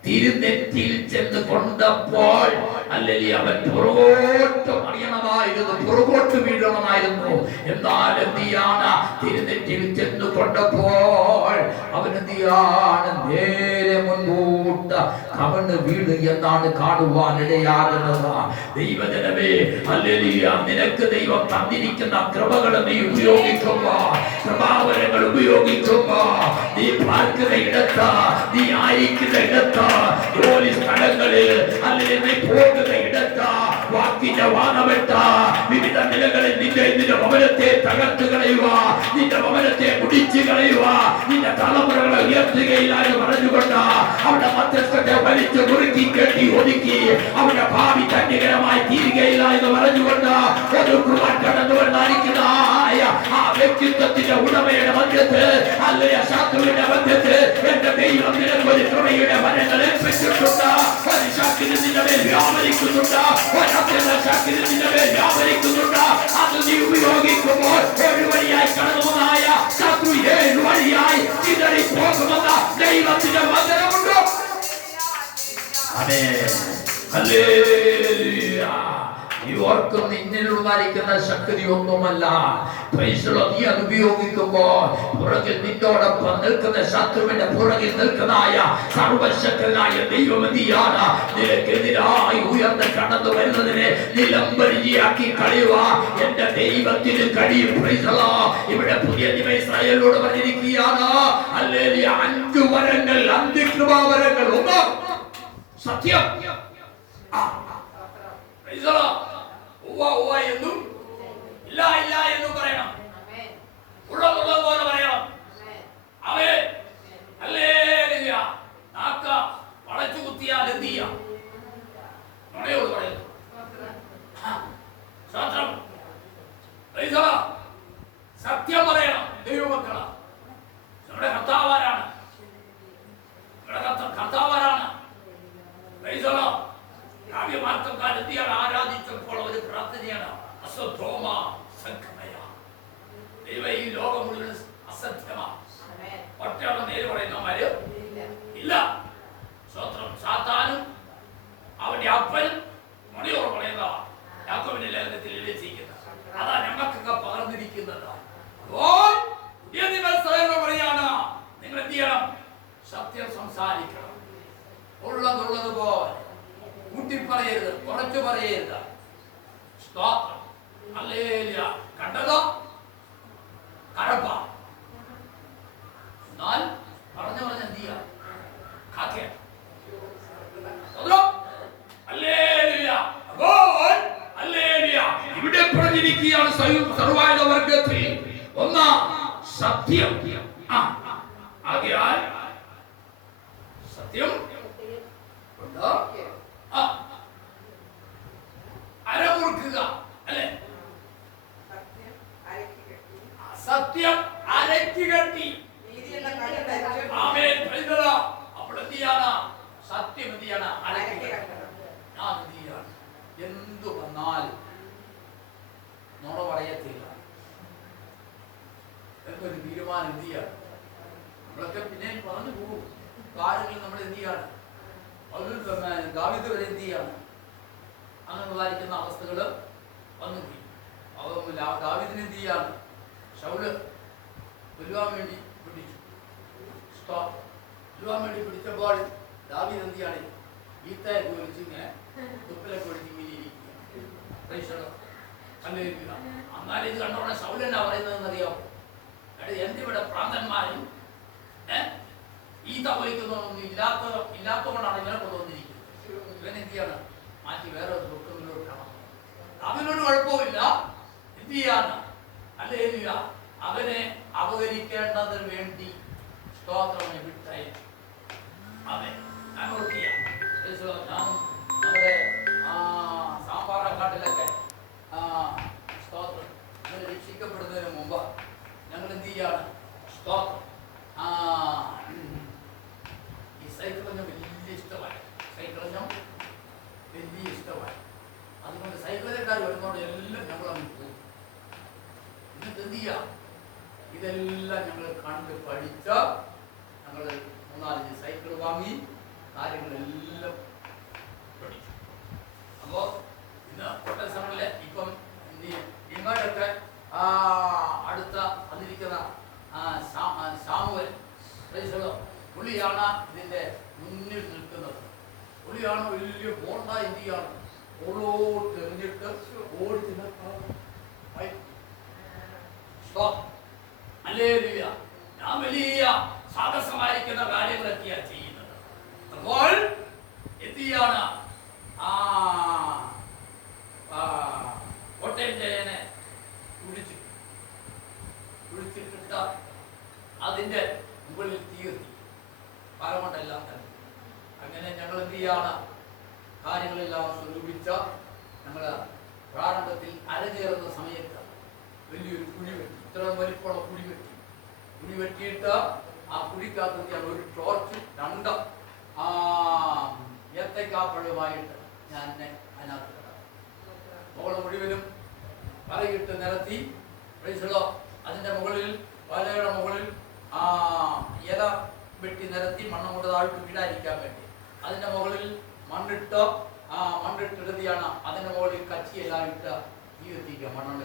തിരുനെറ്റിയിൽ ചെന്ന് കൊണ്ടപ്പോൾ അല്ലെങ്കിൽ അവൻ പുറകോട്ട് അറിയണമായിരുന്നു, പുറകോട്ട് വീഴണമായിരുന്നു. എന്നാൽ എന്തിയാണ് തിരുനെറ്റിയിൽ ചെന്ന് കൊണ്ടപ്പോൾ അവൻ എന്തിയാണ് നേരെ മുൻപോട്ട് കവണ് വീട് എന്നാണ് കാണുവാനിടയാകുന്നത്. ദൈവജനമേ ഹല്ലേലൂയ, നിനക്ക് ദൈവം തന്നിരിക്കുന്ന കൃപകളെ നീ ഉപയോഗിക്കുമ്പോ, കൃപാവരങ്ങൾ ഉപയോഗിക്കുമ്പോ, നീ പാർക്കുന്ന ഇടത്ത്, നീ ആയിരിക്കുന്ന ഇടത്ത്, ജോലി സ്ഥലങ്ങളിൽ അല്ലെങ്കിൽ നീ പോകുന്ന ഇടത്ത്, വാക്കിന്റെ വാനവെട്ട വിവിധ നിലകളിൽ നിന്റെ ഭവനത്തെ തകർത്ത് കളയുക, നിന്റെ ഭവനത്തെ മുടിച്ചു കളയുക, നിന്റെ തലമുറകളെ ഉയർത്തുകയില്ല എന്ന് പറഞ്ഞുകൊണ്ട് അവിടെ മധ്യസ്ഥത്തെ വലിച്ചു മുറുക്കി കെട്ടി ഒതുക്കി അവരുടെ ഭാവി ധന്യകരമായി തീരുകയില്ല എന്ന് പറഞ്ഞുകൊണ്ട് ഒരു കൃപ കടന്നു വന്നായിരിക്കുന്ന ആ വ്യക്തിത്വത്തിന്റെ ഉടമയുടെ മധ്യത്ത് അല്ലയ ശത്രുവിന്റെ മധ്യത്ത് എന്റെ ദൈവം നിനക്കൊരു കൃപയുടെ വരങ്ങൾ ഏൽപ്പിച്ചിട്ടുണ്ട്. ഒരു ശക്തി നിന്റെ മേൽ വ്യാപരിക്കുന്നുണ്ട്, ശക്തി നിന്റെ മേൽ വ്യാപരിക്കുന്നുണ്ട്. അത് നീ ഉപയോഗിക്കുമ്പോൾ ഒരു വഴിയായി കടന്നുപോയ ശത്രു ഏഴ് വഴിയായി ചിതറി പോകുമെന്ന ദൈവത്തിന്റെ വചനമുണ്ട്. അതെ, ഹല്ലേലൂയ. നീ ഓർക്കും നിന്നിലുണ്ടായിരിക്കുന്ന ശക്തി ഒന്നുമല്ല. നീ അത് ഉപയോഗിക്കുമ്പോ പുറകിൽ നിന്നോടൊപ്പം നിൽക്കുന്ന ശത്രുവിന്റെ പുറകിൽ നിൽക്കുന്നതായ സർവശക്തനായ ദൈവമതിയാണ് നിനക്കെതിരായി ഉയർന്ന് കടന്നു വരുന്നതിനെ നിലംബരിയാക്കി കളയുക എന്റെ ദൈവത്തിന് കഴിയും. ഇവിടെ പുതിയ നിയമ ഇസ്രായേലിനോട് പറഞ്ഞിരിക്കുകയാണ്, ഹല്ലേലൂയ, 5 വരങ്ങൾ, 5 കൃപാവരങ്ങൾ. ഒന്ന് സത്യം, എന്നും ഇല്ല ഇല്ല എന്നും പറയണം, ഉള്ളതുള്ളത് പോലെ പറയണം. അവേ ഹല്ലേലൂയ, നാക്ക വളച്ചു കുത്തിയാൽ എന്ത് ചെയ്യാം? നുണയോട് പറയുന്നു. സത്യം പറയണം. ദൈവമക്കളാ, നമ്മുടെ കർത്താവാരാണ്? സത്യം സംസാരിക്കണം. ഉള്ളതുള്ളതുപോലെ കൂട്ടിപ്പറയരുത്, കുറച്ചു പറയരുത്. സ്തോത്രം. ഹല്ലേലൂയ. കണ്ടതോ കഴപ്പ, എന്നാൽ പറഞ്ഞു പറഞ്ഞ എന്ത് ചെയ്യാം? കാക്കയാണ്. ഇവിടെ പറഞ്ഞിരിക്കുകയാണ് സർവായുധ വർഗത്തിൽ ഒന്നാം സത്യം. ആകയാൽ സത്യം അരമുറുക്കുക, അല്ലെ? സത്യം അരക്കി കെട്ടി. ആമേൻ. അപ്പോൾ എന്ത് ചെയ്യാണ്? സത്യം എന്ത് ചെയ്യാണ്? അരക്കി കെട്ടണം. ഞാൻ എന്ത് ചെയ്യാണ്? എന്തു വന്നാലും നുണ പറയത്തില്ല എന്നൊരു തീരുമാനം എന്ത് ചെയ്യാണ്? നമ്മളൊക്കെ പിന്നെ പറഞ്ഞു പോകും. കാര്യങ്ങളിൽ നമ്മൾ എന്ത് ചെയ്യാണ്? ദാവീദ് വരെ എന്ത് ചെയ്യാണ്? അങ്ങനെ വായിക്കുന്ന അവസ്ഥകൾ വന്നു പോയി. ദാവീദിന് എന്ത് ചെയ്യാണ്? ശൗല് കൊല്ലുവാൻ വേണ്ടി പിടിച്ചു. കൊല്ലുവാൻ വേണ്ടി പിടിച്ചപ്പോൾ ദാവീദ് എന്ത് ചെയ്യാണ്? ഈത്തയെ കുറിച്ച് ഇങ്ങനെ തുപ്പലെ കുറിച്ച് ഇങ്ങനെ ഇരിക്കുക. അന്നാലും ഇത് കണ്ടോടെ ശൗല് എന്നാ പറയുന്നതെന്ന് അറിയാമോ? എന്തിവിടെ പ്രാന്തന്മാരും ഈത്ത പൊലിക്കുന്നൊന്നും ഇല്ലാത്തതുകൊണ്ടാണ് ഇവനെ കൊണ്ടുവന്നിരിക്കുന്നത്. ഇവൻ എന്ത് ചെയ്യാണ്? മാറ്റി വേറെ ദുഃഖങ്ങളിലോട്ട് കാണാം. അവനൊരു കുഴപ്പമില്ല. എന്ത് ചെയ്യാണ്? ഹല്ലേലൂയ. അവനെ അപകരിക്കേണ്ടതിന് വേണ്ടി സ്തോത്രം വിട്ടയ. അതെ, ഞാൻ ഓർക്കുക. ഞാൻ നമ്മുടെ സാമ്പാറക്കാട്ടിലൊക്കെ സ്തോത്രം രക്ഷിക്കപ്പെടുന്നതിന് മുമ്പ് ഞങ്ങൾ എന്ത് ചെയ്യാണ്? സ്തോത്രം ഈ സൈക്കിളഞ്ഞം വലിയ ഇഷ്ടമായി. സൈക്കിളഞ്ഞം വലിയ ഇഷ്ടമായി. അതുകൊണ്ട് സൈക്കിളുകാർ വരുന്നതോടെ എല്ലാം ഞങ്ങൾ അങ്ങ് പോകും. എന്നിട്ട് എന്ത് ചെയ്യാം? ഇതെല്ലാം ഞങ്ങൾ കണ്ട് പഠിച്ച ഞങ്ങൾ 3-4 സൈക്കിൾ വാങ്ങി കാര്യങ്ങളെല്ലാം പഠിച്ചു. അപ്പോൾ ഇന്ന് ഒട്ടേ സമയങ്ങളിലെ ഇപ്പം ഇങ്ങോട്ടൊക്കെ അടുത്ത വന്നിരിക്കുന്ന സാമുവൽ പുള്ളിയാണ് ഇതിന്റെ മുന്നിൽ നിൽക്കുന്നത്. പുള്ളിയാണ് വലിയ ബോണ്ട എന്ത് ചെയ്യാണ്? ഓളോട്ട് എറിഞ്ഞിട്ട് ഓടി ഹല്ലേലൂയ. ഞാൻ വലിയ സാഹസമായിരിക്കുന്ന കാര്യങ്ങളൊക്കെയാണ് ചെയ്യുന്നത്. അപ്പോൾ എന്ത് ചെയ്യാണ്? കോട്ടയം ജയനെ കുഴിച്ചിട്ടിട്ട് അതിന്റെ മുകളിൽ തീ കത്തി പാലമണ്ടെല്ലാം തന്നെ. അങ്ങനെ ഞങ്ങൾ എന്ത് ചെയ്യാണ്? കാര്യങ്ങളെല്ലാം സ്വരൂപിച്ച ഞങ്ങൾ പ്രാരംഭത്തിൽ അരകേറുന്ന സമയത്ത് വലിയൊരു കുഴി വെട്ടി. ഇത്ര വലിപ്പമുള്ള കുഴി വെട്ടിയിട്ട് ആ കുഴിക്കകത്ത് ഒരു ടോർച്ച് 2 ഏത്തക്കാപ്പഴവുമായിട്ട് ഞാൻ അതിനകത്ത് കിടക്കും. മുകളിൽ മുഴുവനും വലയിട്ട് നിരത്തി. അതിന്റെ മുകളിൽ വലയുടെ മുകളിൽ ഇല വെട്ടി നിരത്തി മണ്ണ് കൊണ്ട് താഴ്ത്ത് വീടായിരിക്കാൻ വേണ്ടി അതിന്റെ മുകളിൽ മണ്ണിട്ടിടുകയാണ്. അതിന്റെ മുകളിൽ കച്ചിയെല്ലാം ഇട്ട് തീ എത്തിക്കുക, മണ്ണെണ്ണ.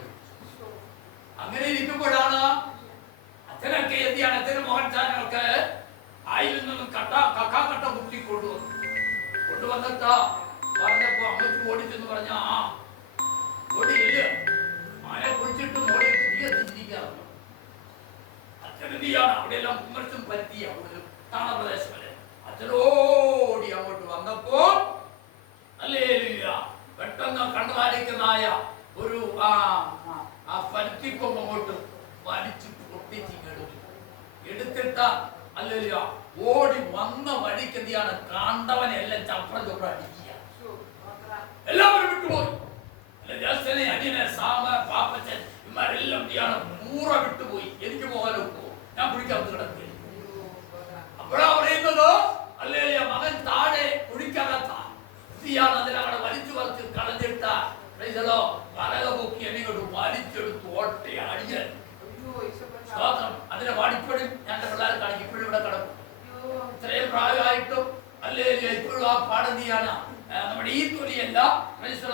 അങ്ങനെ ഇരിക്കുമ്പോഴാണ് അച്ഛനൊക്കെ എത്തിയാണ്. അച്ഛന് മോഹൻ ചാനൊക്കെ ആയിൽ നിന്നും കക്കാക്കട്ട കുത്തി കൊണ്ടുവന്നിട്ട് പറഞ്ഞപ്പോ അമ്മച്ച് ഓടിച്ചെന്ന് പറഞ്ഞ ഓടിയില്ല. മഴ കുളിച്ചിട്ട് മോളിയിട്ട് തീ എത്തിച്ചിരിക്കാറുണ്ട്. അച്ഛനെന്തിയാണ്? അവിടെയെല്ലാം കുമ്മർച്ചും പരത്തിയ താണപ്രദേശം വരെ അച്ഛനോടി അങ്ങോട്ട് വന്നപ്പോ ഹല്ലേലൂയ പെട്ടെന്ന് കണ്ണുകാലിക്കുന്നതായ ഒരു പരുത്തിക്കൊമ്പ് അങ്ങോട്ട് വലിച്ചു എടുത്തിട്ട് ഹല്ലേലൂയ ഓടി വന്ന വഴിക്ക് എന്തിയാണ്? കാണ്ടവനെ എല്ലാം ചപ്രം ചപ്രം അടിക്കുക. എല്ലാവരും വിട്ടുപോയി. അടിയനെ സാമ പാപ്പച്ചൻ ഇമാരെല്ലാം എന്തിയാണ്? പൂറ വിട്ടുപോയി. എനിക്ക് പോകാനോ ഞാൻ കുഴിക്കകത്ത് കിടക്കുക. അപ്പോഴാ പറയുന്നത് ഹല്ലേലൂയ മകൻ താഴെ കുഴിക്കകത്ത എന്തിയാണ്? അതിനവിടെ വലിച്ചു വലിച്ച് കളഞ്ഞിട്ട പലക പൊക്കി എന്നിങ്ങോട്ട് വലിച്ചെടുത്ത് ഓട്ടെ അടിയൻ. അതിനെ വാടിപ്പോഴും ഞാൻ പിള്ളേരെ കാണിക്കും. ഇപ്പോഴും ഇവിടെ കിടക്കും. ഇത്രയും പ്രായമായിട്ടും ഹല്ലേലൂയ ഇപ്പോഴും ആ പാടെന്തിയാണ്? നമ്മുടെ ഈ തൊലിയല്ല,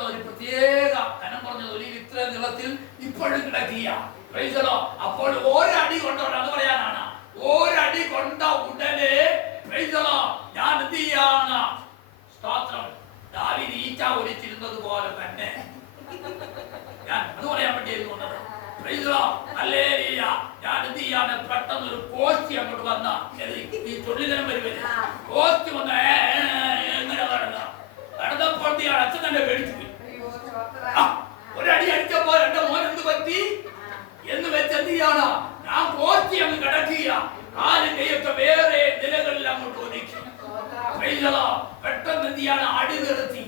ഒരു പ്രത്യേക കനം കുറഞ്ഞ തൊലിയിൽ ഇത്രയും നീളത്തിൽ ഇപ്പോഴും കിടക്കുക. അപ്പോൾ ഒരടി കൊണ്ടോ അത് പറയാനാണ്. ഒരടി കൊണ്ട ഉടനെ ചുള്ളിതരം വരുമില്ല. പോസ്റ്റ് വന്ന് എങ്ങനെ നടന്നപ്പോൾ അച്ഛൻ തന്നെ പേടിച്ചു പോയി. ഒരടി അടിച്ചപ്പോ എന്റെ മോൻ എന്ത് പറ്റി എന്ന് വെച്ച് എന്ത് ചെയ്യാണ്? ഞാൻ പോസ്റ്റ് അങ്ങ് കിടക്കുക, കാലും കൈയൊക്കെ വേറെ നിലകളിൽ അങ്ങോട്ട് ഒതുക്കി. പെട്ടെന്ന് എന്ത് ചെയ്യാണ്? അടി നിർത്തി.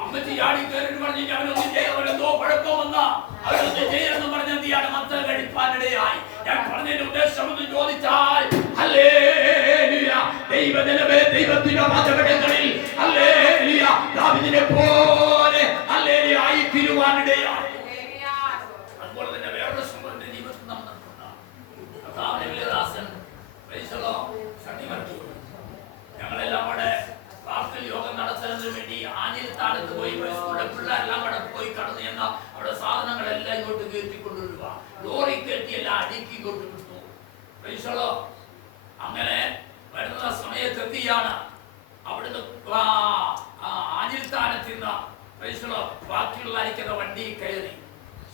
അമ്മച്ചി ചാടി കയറിട്ട് പറഞ്ഞു അവനൊന്നും ചെയ്യാൻ, അവനെന്തോ കുഴപ്പം വന്നാ അവരൊന്നും ചെയ്യാന്ന് പറഞ്ഞ എന്ത് ചെയ്യാണ്? മത്തം കഴിപ്പാനിടയായി. ഞാൻ പറഞ്ഞതിന്റെ ഉദ്ദേശം എന്ന് ചോദിച്ചാൽ ഹല്ലേലൂയ, ദൈവജനമേ, ദൈവത്തിന്റെ വാചകങ്ങളിൽ ഹല്ലേലൂയ, ദാവീദിനെ പോലെ ഹല്ലേലൂയ ആയി തീരുവാനിടയായി. അതുപോലെ തന്നെ വേറൊരു സംഭവം ജീവിതത്തിൽ നാം ദാസൻ ഞങ്ങളെല്ലാം കൂടെ പ്രാർത്ഥന യോഗം നടത്തുന്നതിന് വേണ്ടി ആഞ്ഞിലത്താഴത്ത് പോയി സ്കൂളിലെ പിള്ളേരെല്ലാം കൂടെ പോയി കടന്നു ചെന്ന അവിടെ സാധനങ്ങളെല്ലാം ഇങ്ങോട്ട് കയറ്റിക്കൊണ്ടുവരിക. ലോറി കയറ്റി എല്ലാം അടുക്കി കൊണ്ട് വിട്ടു. അങ്ങനെ വരുന്ന സമയത്ത് എത്തിയാണ് അവിടുന്ന് ആഞ്ഞിലത്താഴത്തിന്ന് ബാക്കിയുള്ള അരിക്കുന്ന വണ്ടി കയറി.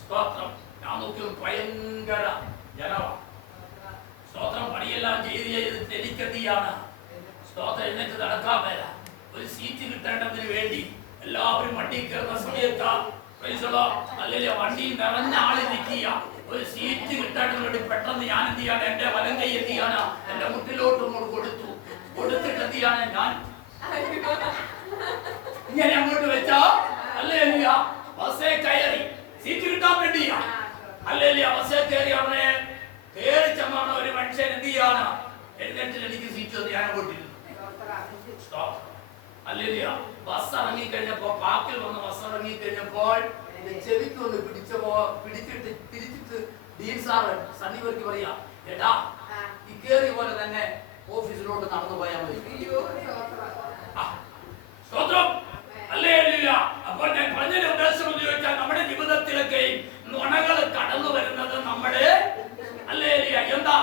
സ്തോത്രം. ഞാൻ നോക്കിയത് ഭയങ്കര ജനമാണ്. സ്തോത്രം. പണിയെല്ലാം ചെയ്ത് എനിക്കെത്തിയാണ്. സ്തോത്രം. എഴുന്നേറ്റ് നടക്കാൻ മേല. ഒരു സീറ്റ് കിട്ടേണ്ടതിന് വേണ്ടി എല്ലാവരും വണ്ടി കയറുന്ന സമയത്ത് അല്ലെങ്കിൽ വണ്ടി നിറഞ്ഞ ആള് നിൽക്കുക. ഒരു സീറ്റ് കിട്ടേണ്ടതിന് വേണ്ടി പെട്ടെന്ന് ഞാൻ എന്ത് ചെയ്യാണ്? എന്റെ വലം കൈ എന്ത് ചെയ്യാണ്? എന്റെ മുട്ടിലോട്ട് അങ്ങോട്ട് കൊടുത്തിട്ട് എന്ത് ചെയ്യാണ്? ഞാൻ ഇങ്ങനെ അങ്ങോട്ട് വെച്ചാ അല്ലേ ബസ്സേ കയറി സീറ്റ് കിട്ടാൻ വേണ്ടിയാ അല്ലേ ബസ്സേ കയറി അവിടെ കയറി ചെന്നാണ് ഒരു മനുഷ്യൻ എന്ത് ചെയ്യാണ്? എഴുന്നേറ്റിൽ എനിക്ക് സീറ്റ് ഞാൻ അങ്ങോട്ടിരുന്നു. അല്ലേലിയ. ബസ് ഇറങ്ങിക്കഴിഞ്ഞപ്പോ പാക്കിൽ വന്ന് ബസ് ഇറങ്ങിക്കഴിഞ്ഞപ്പോൾ ചെവിക്ക് ഒന്ന് പിടിച്ചിട്ട് തിരിച്ചിട്ട് ഡീൻ സാറ് സണ്ണിവർക്ക് പറയാ, എടാ ഈ കേറിയ പോലെ തന്നെ ഓഫീസിലോട്ട് നടന്നു പോയാൽ മതി. സ്തോത്രം. ഹല്ലേലൂയ. അപ്പോൾ ഞാൻ പറഞ്ഞതിന്റെ ഉദ്ദേശം എന്ന് ചോദിച്ചാൽ നമ്മുടെ ജീവിതത്തിലൊക്കെ നുണകൾ കടന്നു വരുന്നത് നമ്മുടെ ഹല്ലേലൂയ എന്താ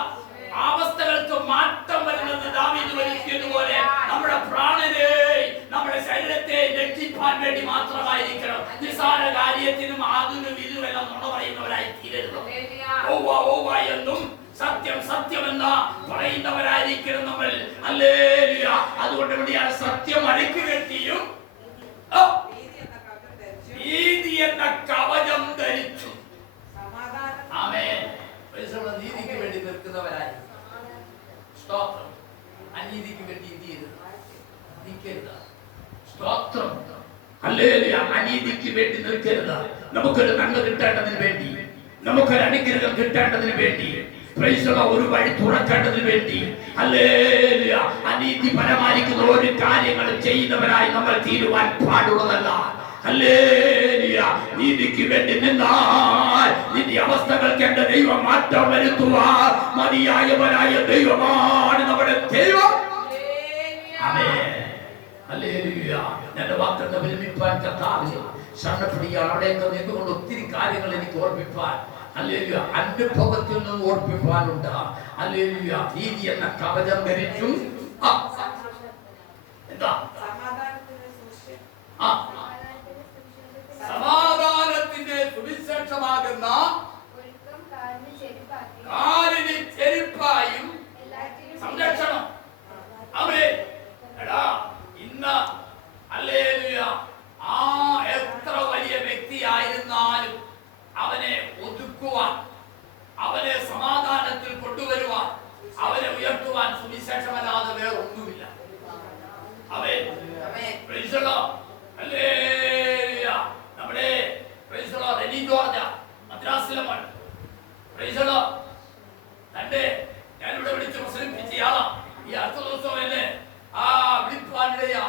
അവസ്ഥകൾക്ക് മാറ്റം വരുന്നത് ദാവീദ് വരുത്തിയതുപോലെ നമ്മുടെ പ്രാണനെ നമ്മുടെ ശരീരത്തെ രക്ഷിപ്പാൻ വേണ്ടി മാത്രമായിരിക്കണം. നിസാര കാര്യത്തിനും അതിനും ഇതുമെല്ലാം നുണ പറയുന്നവരായി തീരരുത്. എന്നും സത്യം സത്യമെന്ന പറയുന്നവരായിരിക്കണം നമ്മൾ. ഹല്ലേലൂയ. അതുകൊണ്ട് വേണ്ടിയാണ് സത്യം അരക്ക് കെട്ടിയും നീതി എന്ന കവചം ധരിച്ചു. ആമേൻ. നീതിക്ക് വേണ്ടി നിൽക്കുന്നവരായി. സ്തോത്രം. അനീതിക്ക് വേണ്ടി എന്ത് ചെയ്യരുത്? നിൽക്കരുത്. സ്തോത്രം. ഹല്ലേലൂയ. അനീതിക്ക് വേണ്ടി നിൽക്കരുത്. നമുക്കൊരു നന്മ കിട്ടേണ്ടതിന് വേണ്ടി, നമുക്കൊരു അനുഗ്രഹം കിട്ടേണ്ടതിന് വേണ്ടി, ഒരു വഴി തുറക്കേണ്ടതിന് വേണ്ടി ഹല്ലേലൂയ അനീതി പരമായിരിക്കുന്ന ഒരു കാര്യങ്ങളും ചെയ്യുന്നവരായി നമ്മൾ തീരുവാൻ പാടുള്ളതല്ല. ഹല്ലേലൂയ. നീതിക്ക് വേണ്ടി നിന്നാൽ നിന്റെ അവസ്ഥകൾക്ക് എന്റെ ദൈവം മാറ്റം വരുത്തുവാൻ മതിയായവനായ ദൈവമാണ് നമ്മുടെ ദൈവം. ആമേൻ. ഹല്ലേലൂയ. എന്റെ വാക്കുകൾ വിരമിപ്പാൻ കർത്താവിനെ ശരണപ്പെടുകയാണ്. അവിടെയൊക്കെ നിന്നുകൊണ്ട് ഒത്തിരി കാര്യങ്ങൾ എനിക്ക് ഓർമ്മിപ്പാൻ ഹല്ലേലൂയ അനുഭവത്തിൽ നിന്ന് ഓർമ്മിപ്പാനുണ്ട്. ഹല്ലേലൂയ. നീതി എന്ന കവചം ധരിച്ചും എന്താ സമാധാനത്തിന്റെ സുവിശേഷമാകുന്ന കാലിന് ചെരുപ്പായും സംരക്ഷണം. അവരെ എടാ ഇന്ന് ഹല്ലേലൂയ എത്ര വലിയ വ്യക്തിയായിരുന്നാലും അവനെ ഒതുക്കുവാൻ, അവനെ സമാധാനത്തിൽ കൊണ്ടുവരുവാൻ, അവനെ ഉയർത്തുവാൻ സുവിശേഷമല്ലാതെ വേറെ ഒന്നുമില്ല. അവൻ നമ്മുടെ റെനി ജോർജ മദ്രാസിലമാണ്. തന്റെ ഞാനിവിടെ വിളിച്ച് പ്രസരിപ്പിച്ചയാളാ. ഈ അടുത്ത ദിവസം എന്നെ വിളിപ്പാനിടയാ.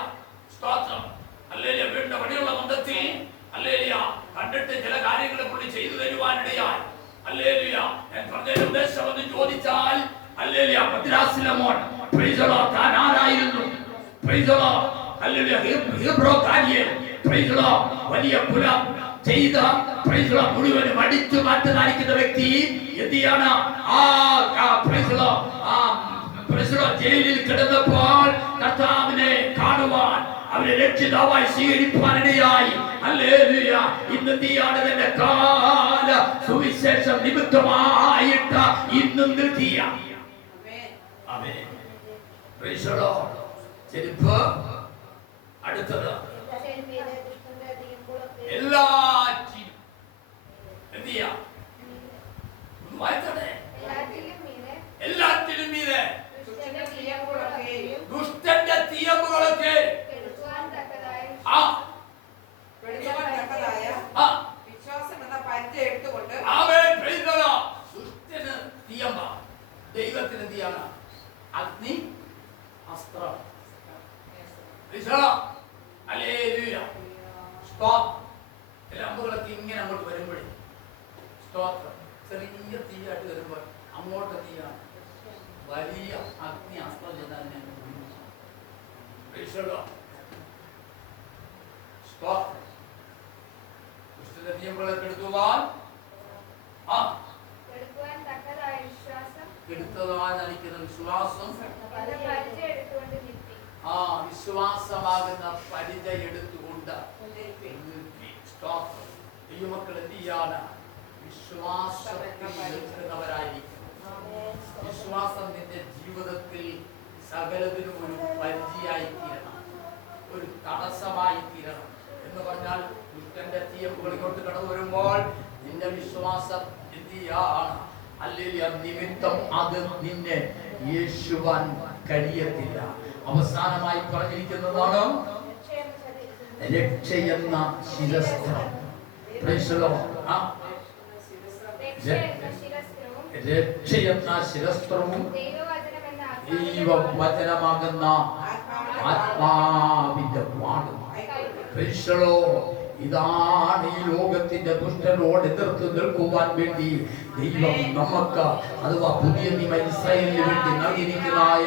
സ്തോത്രം. ഹല്ലേലൂയ. വീടിന്റെ പണിയുള്ള ബന്ധത്തിൽ ഹല്ലേലൂയ കണ്ടിട്ട് ചില കാര്യങ്ങളെ പുള്ളി ചെയ്തു തരുവാനിടയായി. ഹല്ലേലൂയ. ഞാൻ പറഞ്ഞതിന്റെ ഉദ്ദേശം എന്ന് ചോദിച്ചാൽ ഹല്ലേലൂയ മദ്രാസിലമോൻ താൻ ആരായിരുന്നു? ഹല്ലേലൂയ ഹീബ്രോക്കാരിയെ വലിയ പുല ചെയ്ത മുഴുവനും അടിച്ചു മാറ്റുന്ന വ്യക്തി എന്തിയാണ്? ജയിലിൽ കിടന്നപ്പോൾ കർത്താവിനെ കാണുവാൻ, അവരെ രക്ഷിതാവായി സ്വീകരിപ്പാനിടയായി. ഹല്ലേലൂയ. ഇന്ന് നീയാണ് തന്റെ കാല സുവിശേഷം നിമിത്തമായിട്ട് ഇന്നും നിർത്തിയ. ആമേൻ. Praise the Lord. ചെരുപ്പ് അടുത്തത് എല്ലാറ്റിനും എന്ത് ചെയ്യാം? എല്ലാറ്റിനും മീതെ ദുഷ്ടന്റെ തീയമ്പുകളൊക്കെ വിശ്വാസം എന്ന പരിച എടുത്തുകൊണ്ട് ദുഷ്ടന് തീയമ്പ, ദൈവത്തിന് തീയാണ് അഗ്നി അസ്ത്രം. അമ്പുകളൊക്കെ ഇങ്ങനെ അങ്ങോട്ട് വരുമ്പോഴേ സ്തോത്രം ചെറിയ തീയായിട്ട് വരുമ്പോൾ അങ്ങോട്ട് തീയാണ്, വലിയ അഗ്നി അസ്ത്രം ചെയ്താൽ തീയമ്പുകളൊക്കെ എടുത്തുവാൻ എടുത്തതായിരിക്കുന്ന വിശ്വാസം, വിശ്വാസമാകുന്ന പരിച എടുത്തുകൊണ്ട് ദൈവമക്കൾ എന്ത് ചെയ്യാണ്? വിശ്വാസത്തിൽവരായിരിക്കും. വിശ്വാസം നിന്റെ ജീവിതത്തിൽ സകലതിനും ഒരു പരിചയായി തീരണം, ഒരു തടസ്സമായി തീരണം. എന്ന് പറഞ്ഞാൽ ദുഷ്ടന്റെ തീയമ്പുകൾ ഇങ്ങോട്ട് കടന്നു വരുമ്പോൾ നിന്റെ വിശ്വാസം എന്ത് ചെയ്യാണ്? അല്ലെങ്കിൽ നിമിത്തം അത് നിന്നെ യേശുവാൻ കഴിയത്തില്ല. അവസാനമായി പറഞ്ഞിരിക്കുന്നതാണ് രക്ഷയെന്ന ശിരസ്ത്രം. രക്ഷയെന്ന ശിരസ്ത്രവും ദൈവവചനമാകുന്ന ആത്മാവിന്റെ വാളും. ഇതാണ് ഈ ലോകത്തിന്റെ ദുഷ്ടനോട് എതിർത്ത് നിൽക്കുവാൻ വേണ്ടി ദൈവം നമുക്ക് അഥവാ പുതിയ നിയമ ഇസ്രായേലിന് വേണ്ടി നൽകിയിരിക്കുന്നതായ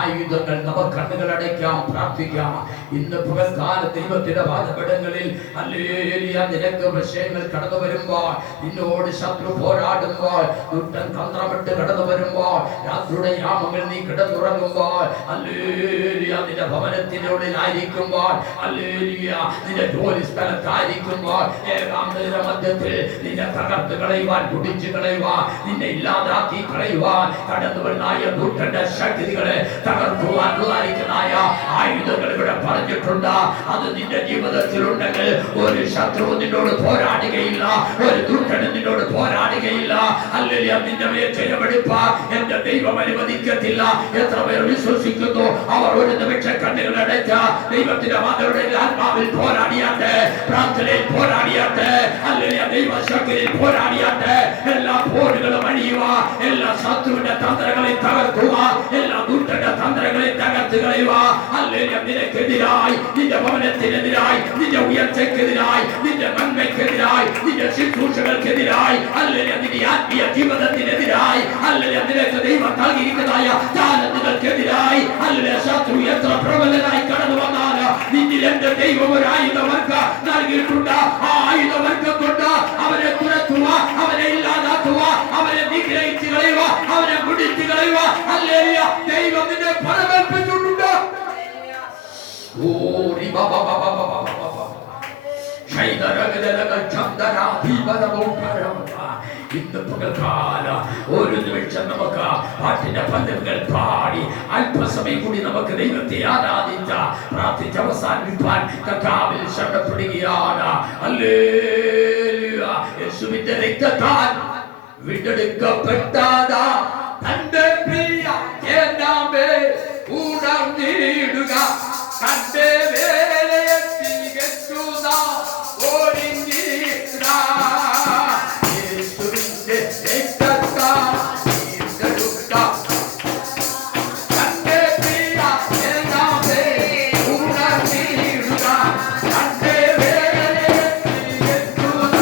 ആയുധങ്ങൾ. നമുക്ക് കണ്ണുകൾ അടയ്ക്കാം, പ്രാർത്ഥിക്കാം. ഇന്ന് പകൽക്കാല ദൈവത്തിന്റെ പാദപീഠങ്ങളിൽ ഹല്ലേലൂയ നിനക്ക് വിഷയങ്ങൾ കടന്നു വരുമ്പോൾ, നിന്നോട് ശത്രു പോരാടുമ്പോൾ, ദുഷ്ടൻ തന്ത്രമിട്ട് കടന്നു വരുമ്പോൾ, രാത്രിയുടെ യാമങ്ങൾ നീ കിടന്നുറങ്ങുമ്പോൾ, ഹല്ലേലൂയ നിന്റെ ഭവനത്തിനുള്ളിലായിരിക്കുമ്പോൾ, ഹല്ലേലൂയ നിന്റെ ജോലി സ്ഥലത്തായിരിക്കുമ്പോൾ, ഏകാന്തര മധ്യത്തിൽ നിന്നെ തകർത്ത് കളയുവാൻ, കുടിച്ചു കളയുവാൻ, നിന്നെ ഇല്ലാതാക്കി കളയുവാൻ കടന്നു വരുന്നായ ദുഷ്ടന്റെ ശക്തികളെ തകർക്കുവാനുള്ളതായിരിക്കുന്നതായ ആയുധങ്ങൾ ഇവിടെ പറഞ്ഞിട്ടുണ്ട്. അത് നിന്റെ ജീവിതത്തിലുണ്ടെങ്കിൽ ഒരു ശത്രു നിന്നോട് പോരാടുകയില്ല, ഒരു ദുഷ്ടന് നിന്നോട് പോരാടുകയില്ല. അല്ലെങ്കിൽ നിന്റെ മേൽ ജയമെടുപ്പാൻ എന്റെ ദൈവം അനുവദിക്കത്തില്ല. എത്ര പേർ വിശ്വസിക്കുന്നു? അവർ ഒരു നിമിഷം കണ്ണുകൾ അടച്ച ദൈവത്തിന്റെ മകളുടെ ആത്മാവിൽ പോരാടിയാട്ടെ, പ്രാർത്ഥനയിൽ പോരാടിയാട്ടെ, അല്ലെങ്കിൽ ദൈവശക്തിയിൽ പോരാടിയാട്ടെ. എല്ലാ പോരുകളും അഴിയുക, എല്ലാ ശത്രുവിന്റെ തന്ത്രങ്ങളെ തകർക്കുക, എല്ലാ ദുഷ്ടന്റെ തന്ത്രങ്ങളെ തകർത്ത് കളയുക. അല്ലെങ്കിൽ നിനക്കെതിരായി, നിന്റെ ഭവനത്തിനെതിരായി, നിന്റെ ഉയർച്ചയ്ക്കെതിരായി, നിന്റെ നന്മയ്ക്കെതിരായി, നിന്റെ ശുശ്രൂഷകൾക്കെതിരായി, അല്ലെങ്കിൽ നിന്റെ ആത്മീയ ജീവിതത്തിനെതിരായി, അല്ലെങ്കിൽ നിനക്ക് ദൈവം നൽകിയിരിക്കുന്നതായ താലന്തുകൾക്കെതിരായി, അല്ലെങ്കിൽ ശത്രു എത്ര പ്രബലനായി കടന്നു വന്നാൽ നിന്നിൽ എന്റെ ദൈവം ഒരു ആയുധവർഗ നൽകിയിട്ടുണ്ട്. ആ ആയുധവർഗം കൊണ്ട് അവനെ തുരത്തുക, അവനെ ഇല്ലാതാക്കുക, അവനെ നിഗ്രഹിച്ച് കളയുക, അവനെ മുടിച്ച് കളയുക. ഹല്ലേലൂയ, ദൈവം നിന്നെ ഫലമേൽപ്പിച്ചിട്ടുണ്ട്. ഇന്ന് പകൽക്കാല ഒരു നിമിഷം നമുക്ക് പാട്ടിന്റെ പന്തലുകൾ പാടി അല്പസമയം കൂടി നമുക്ക് ദൈവത്തെ ആരാധിച്ച പ്രാർത്ഥിച്ച് അവസാനിപ്പാൻ കർത്താവിൽ ശരണപ്പെടുകയാണ്. ഹല്ലേലൂയ, യേശുവിന്റെ രക്തത്താൽ വീണ്ടെടുക്കപ്പെട്ടതാ തന്റെ പ്രിയ ജനമേ ഉണർന്നിടുക, തന്റെ വേലയെ തികച്ചുക, ഒരുങ്ങിടുക. യേശുവിന്റെ രക്തത്താൽ വീണ്ടെടുക്ക തന്റെ പ്രിയ ജനമേ ഉണർന്നിടുക, തന്റെ വേലയെ തികച്ചുക.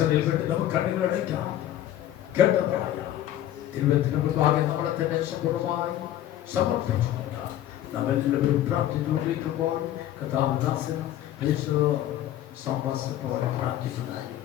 അവസരത്തിൽ വേണ്ടി നമുക്ക് കണ്ണുകളടയ്ക്കാം. കേട്ടതായ ദൈവത്തിന് മുൻപാകെ നമ്മളെ തന്നെ സമ്പൂർണ്ണമായി സമർപ്പിച്ചുകൊണ്ട് നമ്മളെല്ലാവരും പ്രാർത്ഥിച്ചുകൊണ്ടിരിക്കുമ്പോൾ കഥാദാസനും സംവാസത്തോടെ പ്രാർത്ഥിക്കുന്നതായിരിക്കും.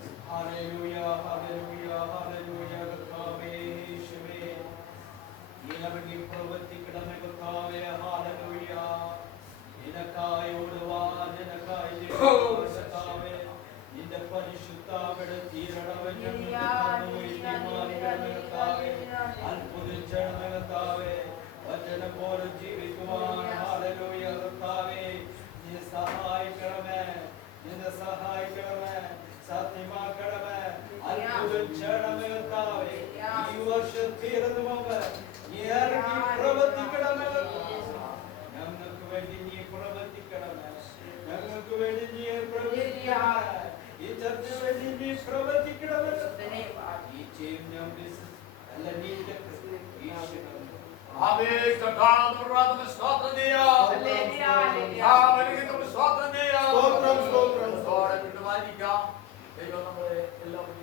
ദൈവം നമ്മളെ എല്ലാവരും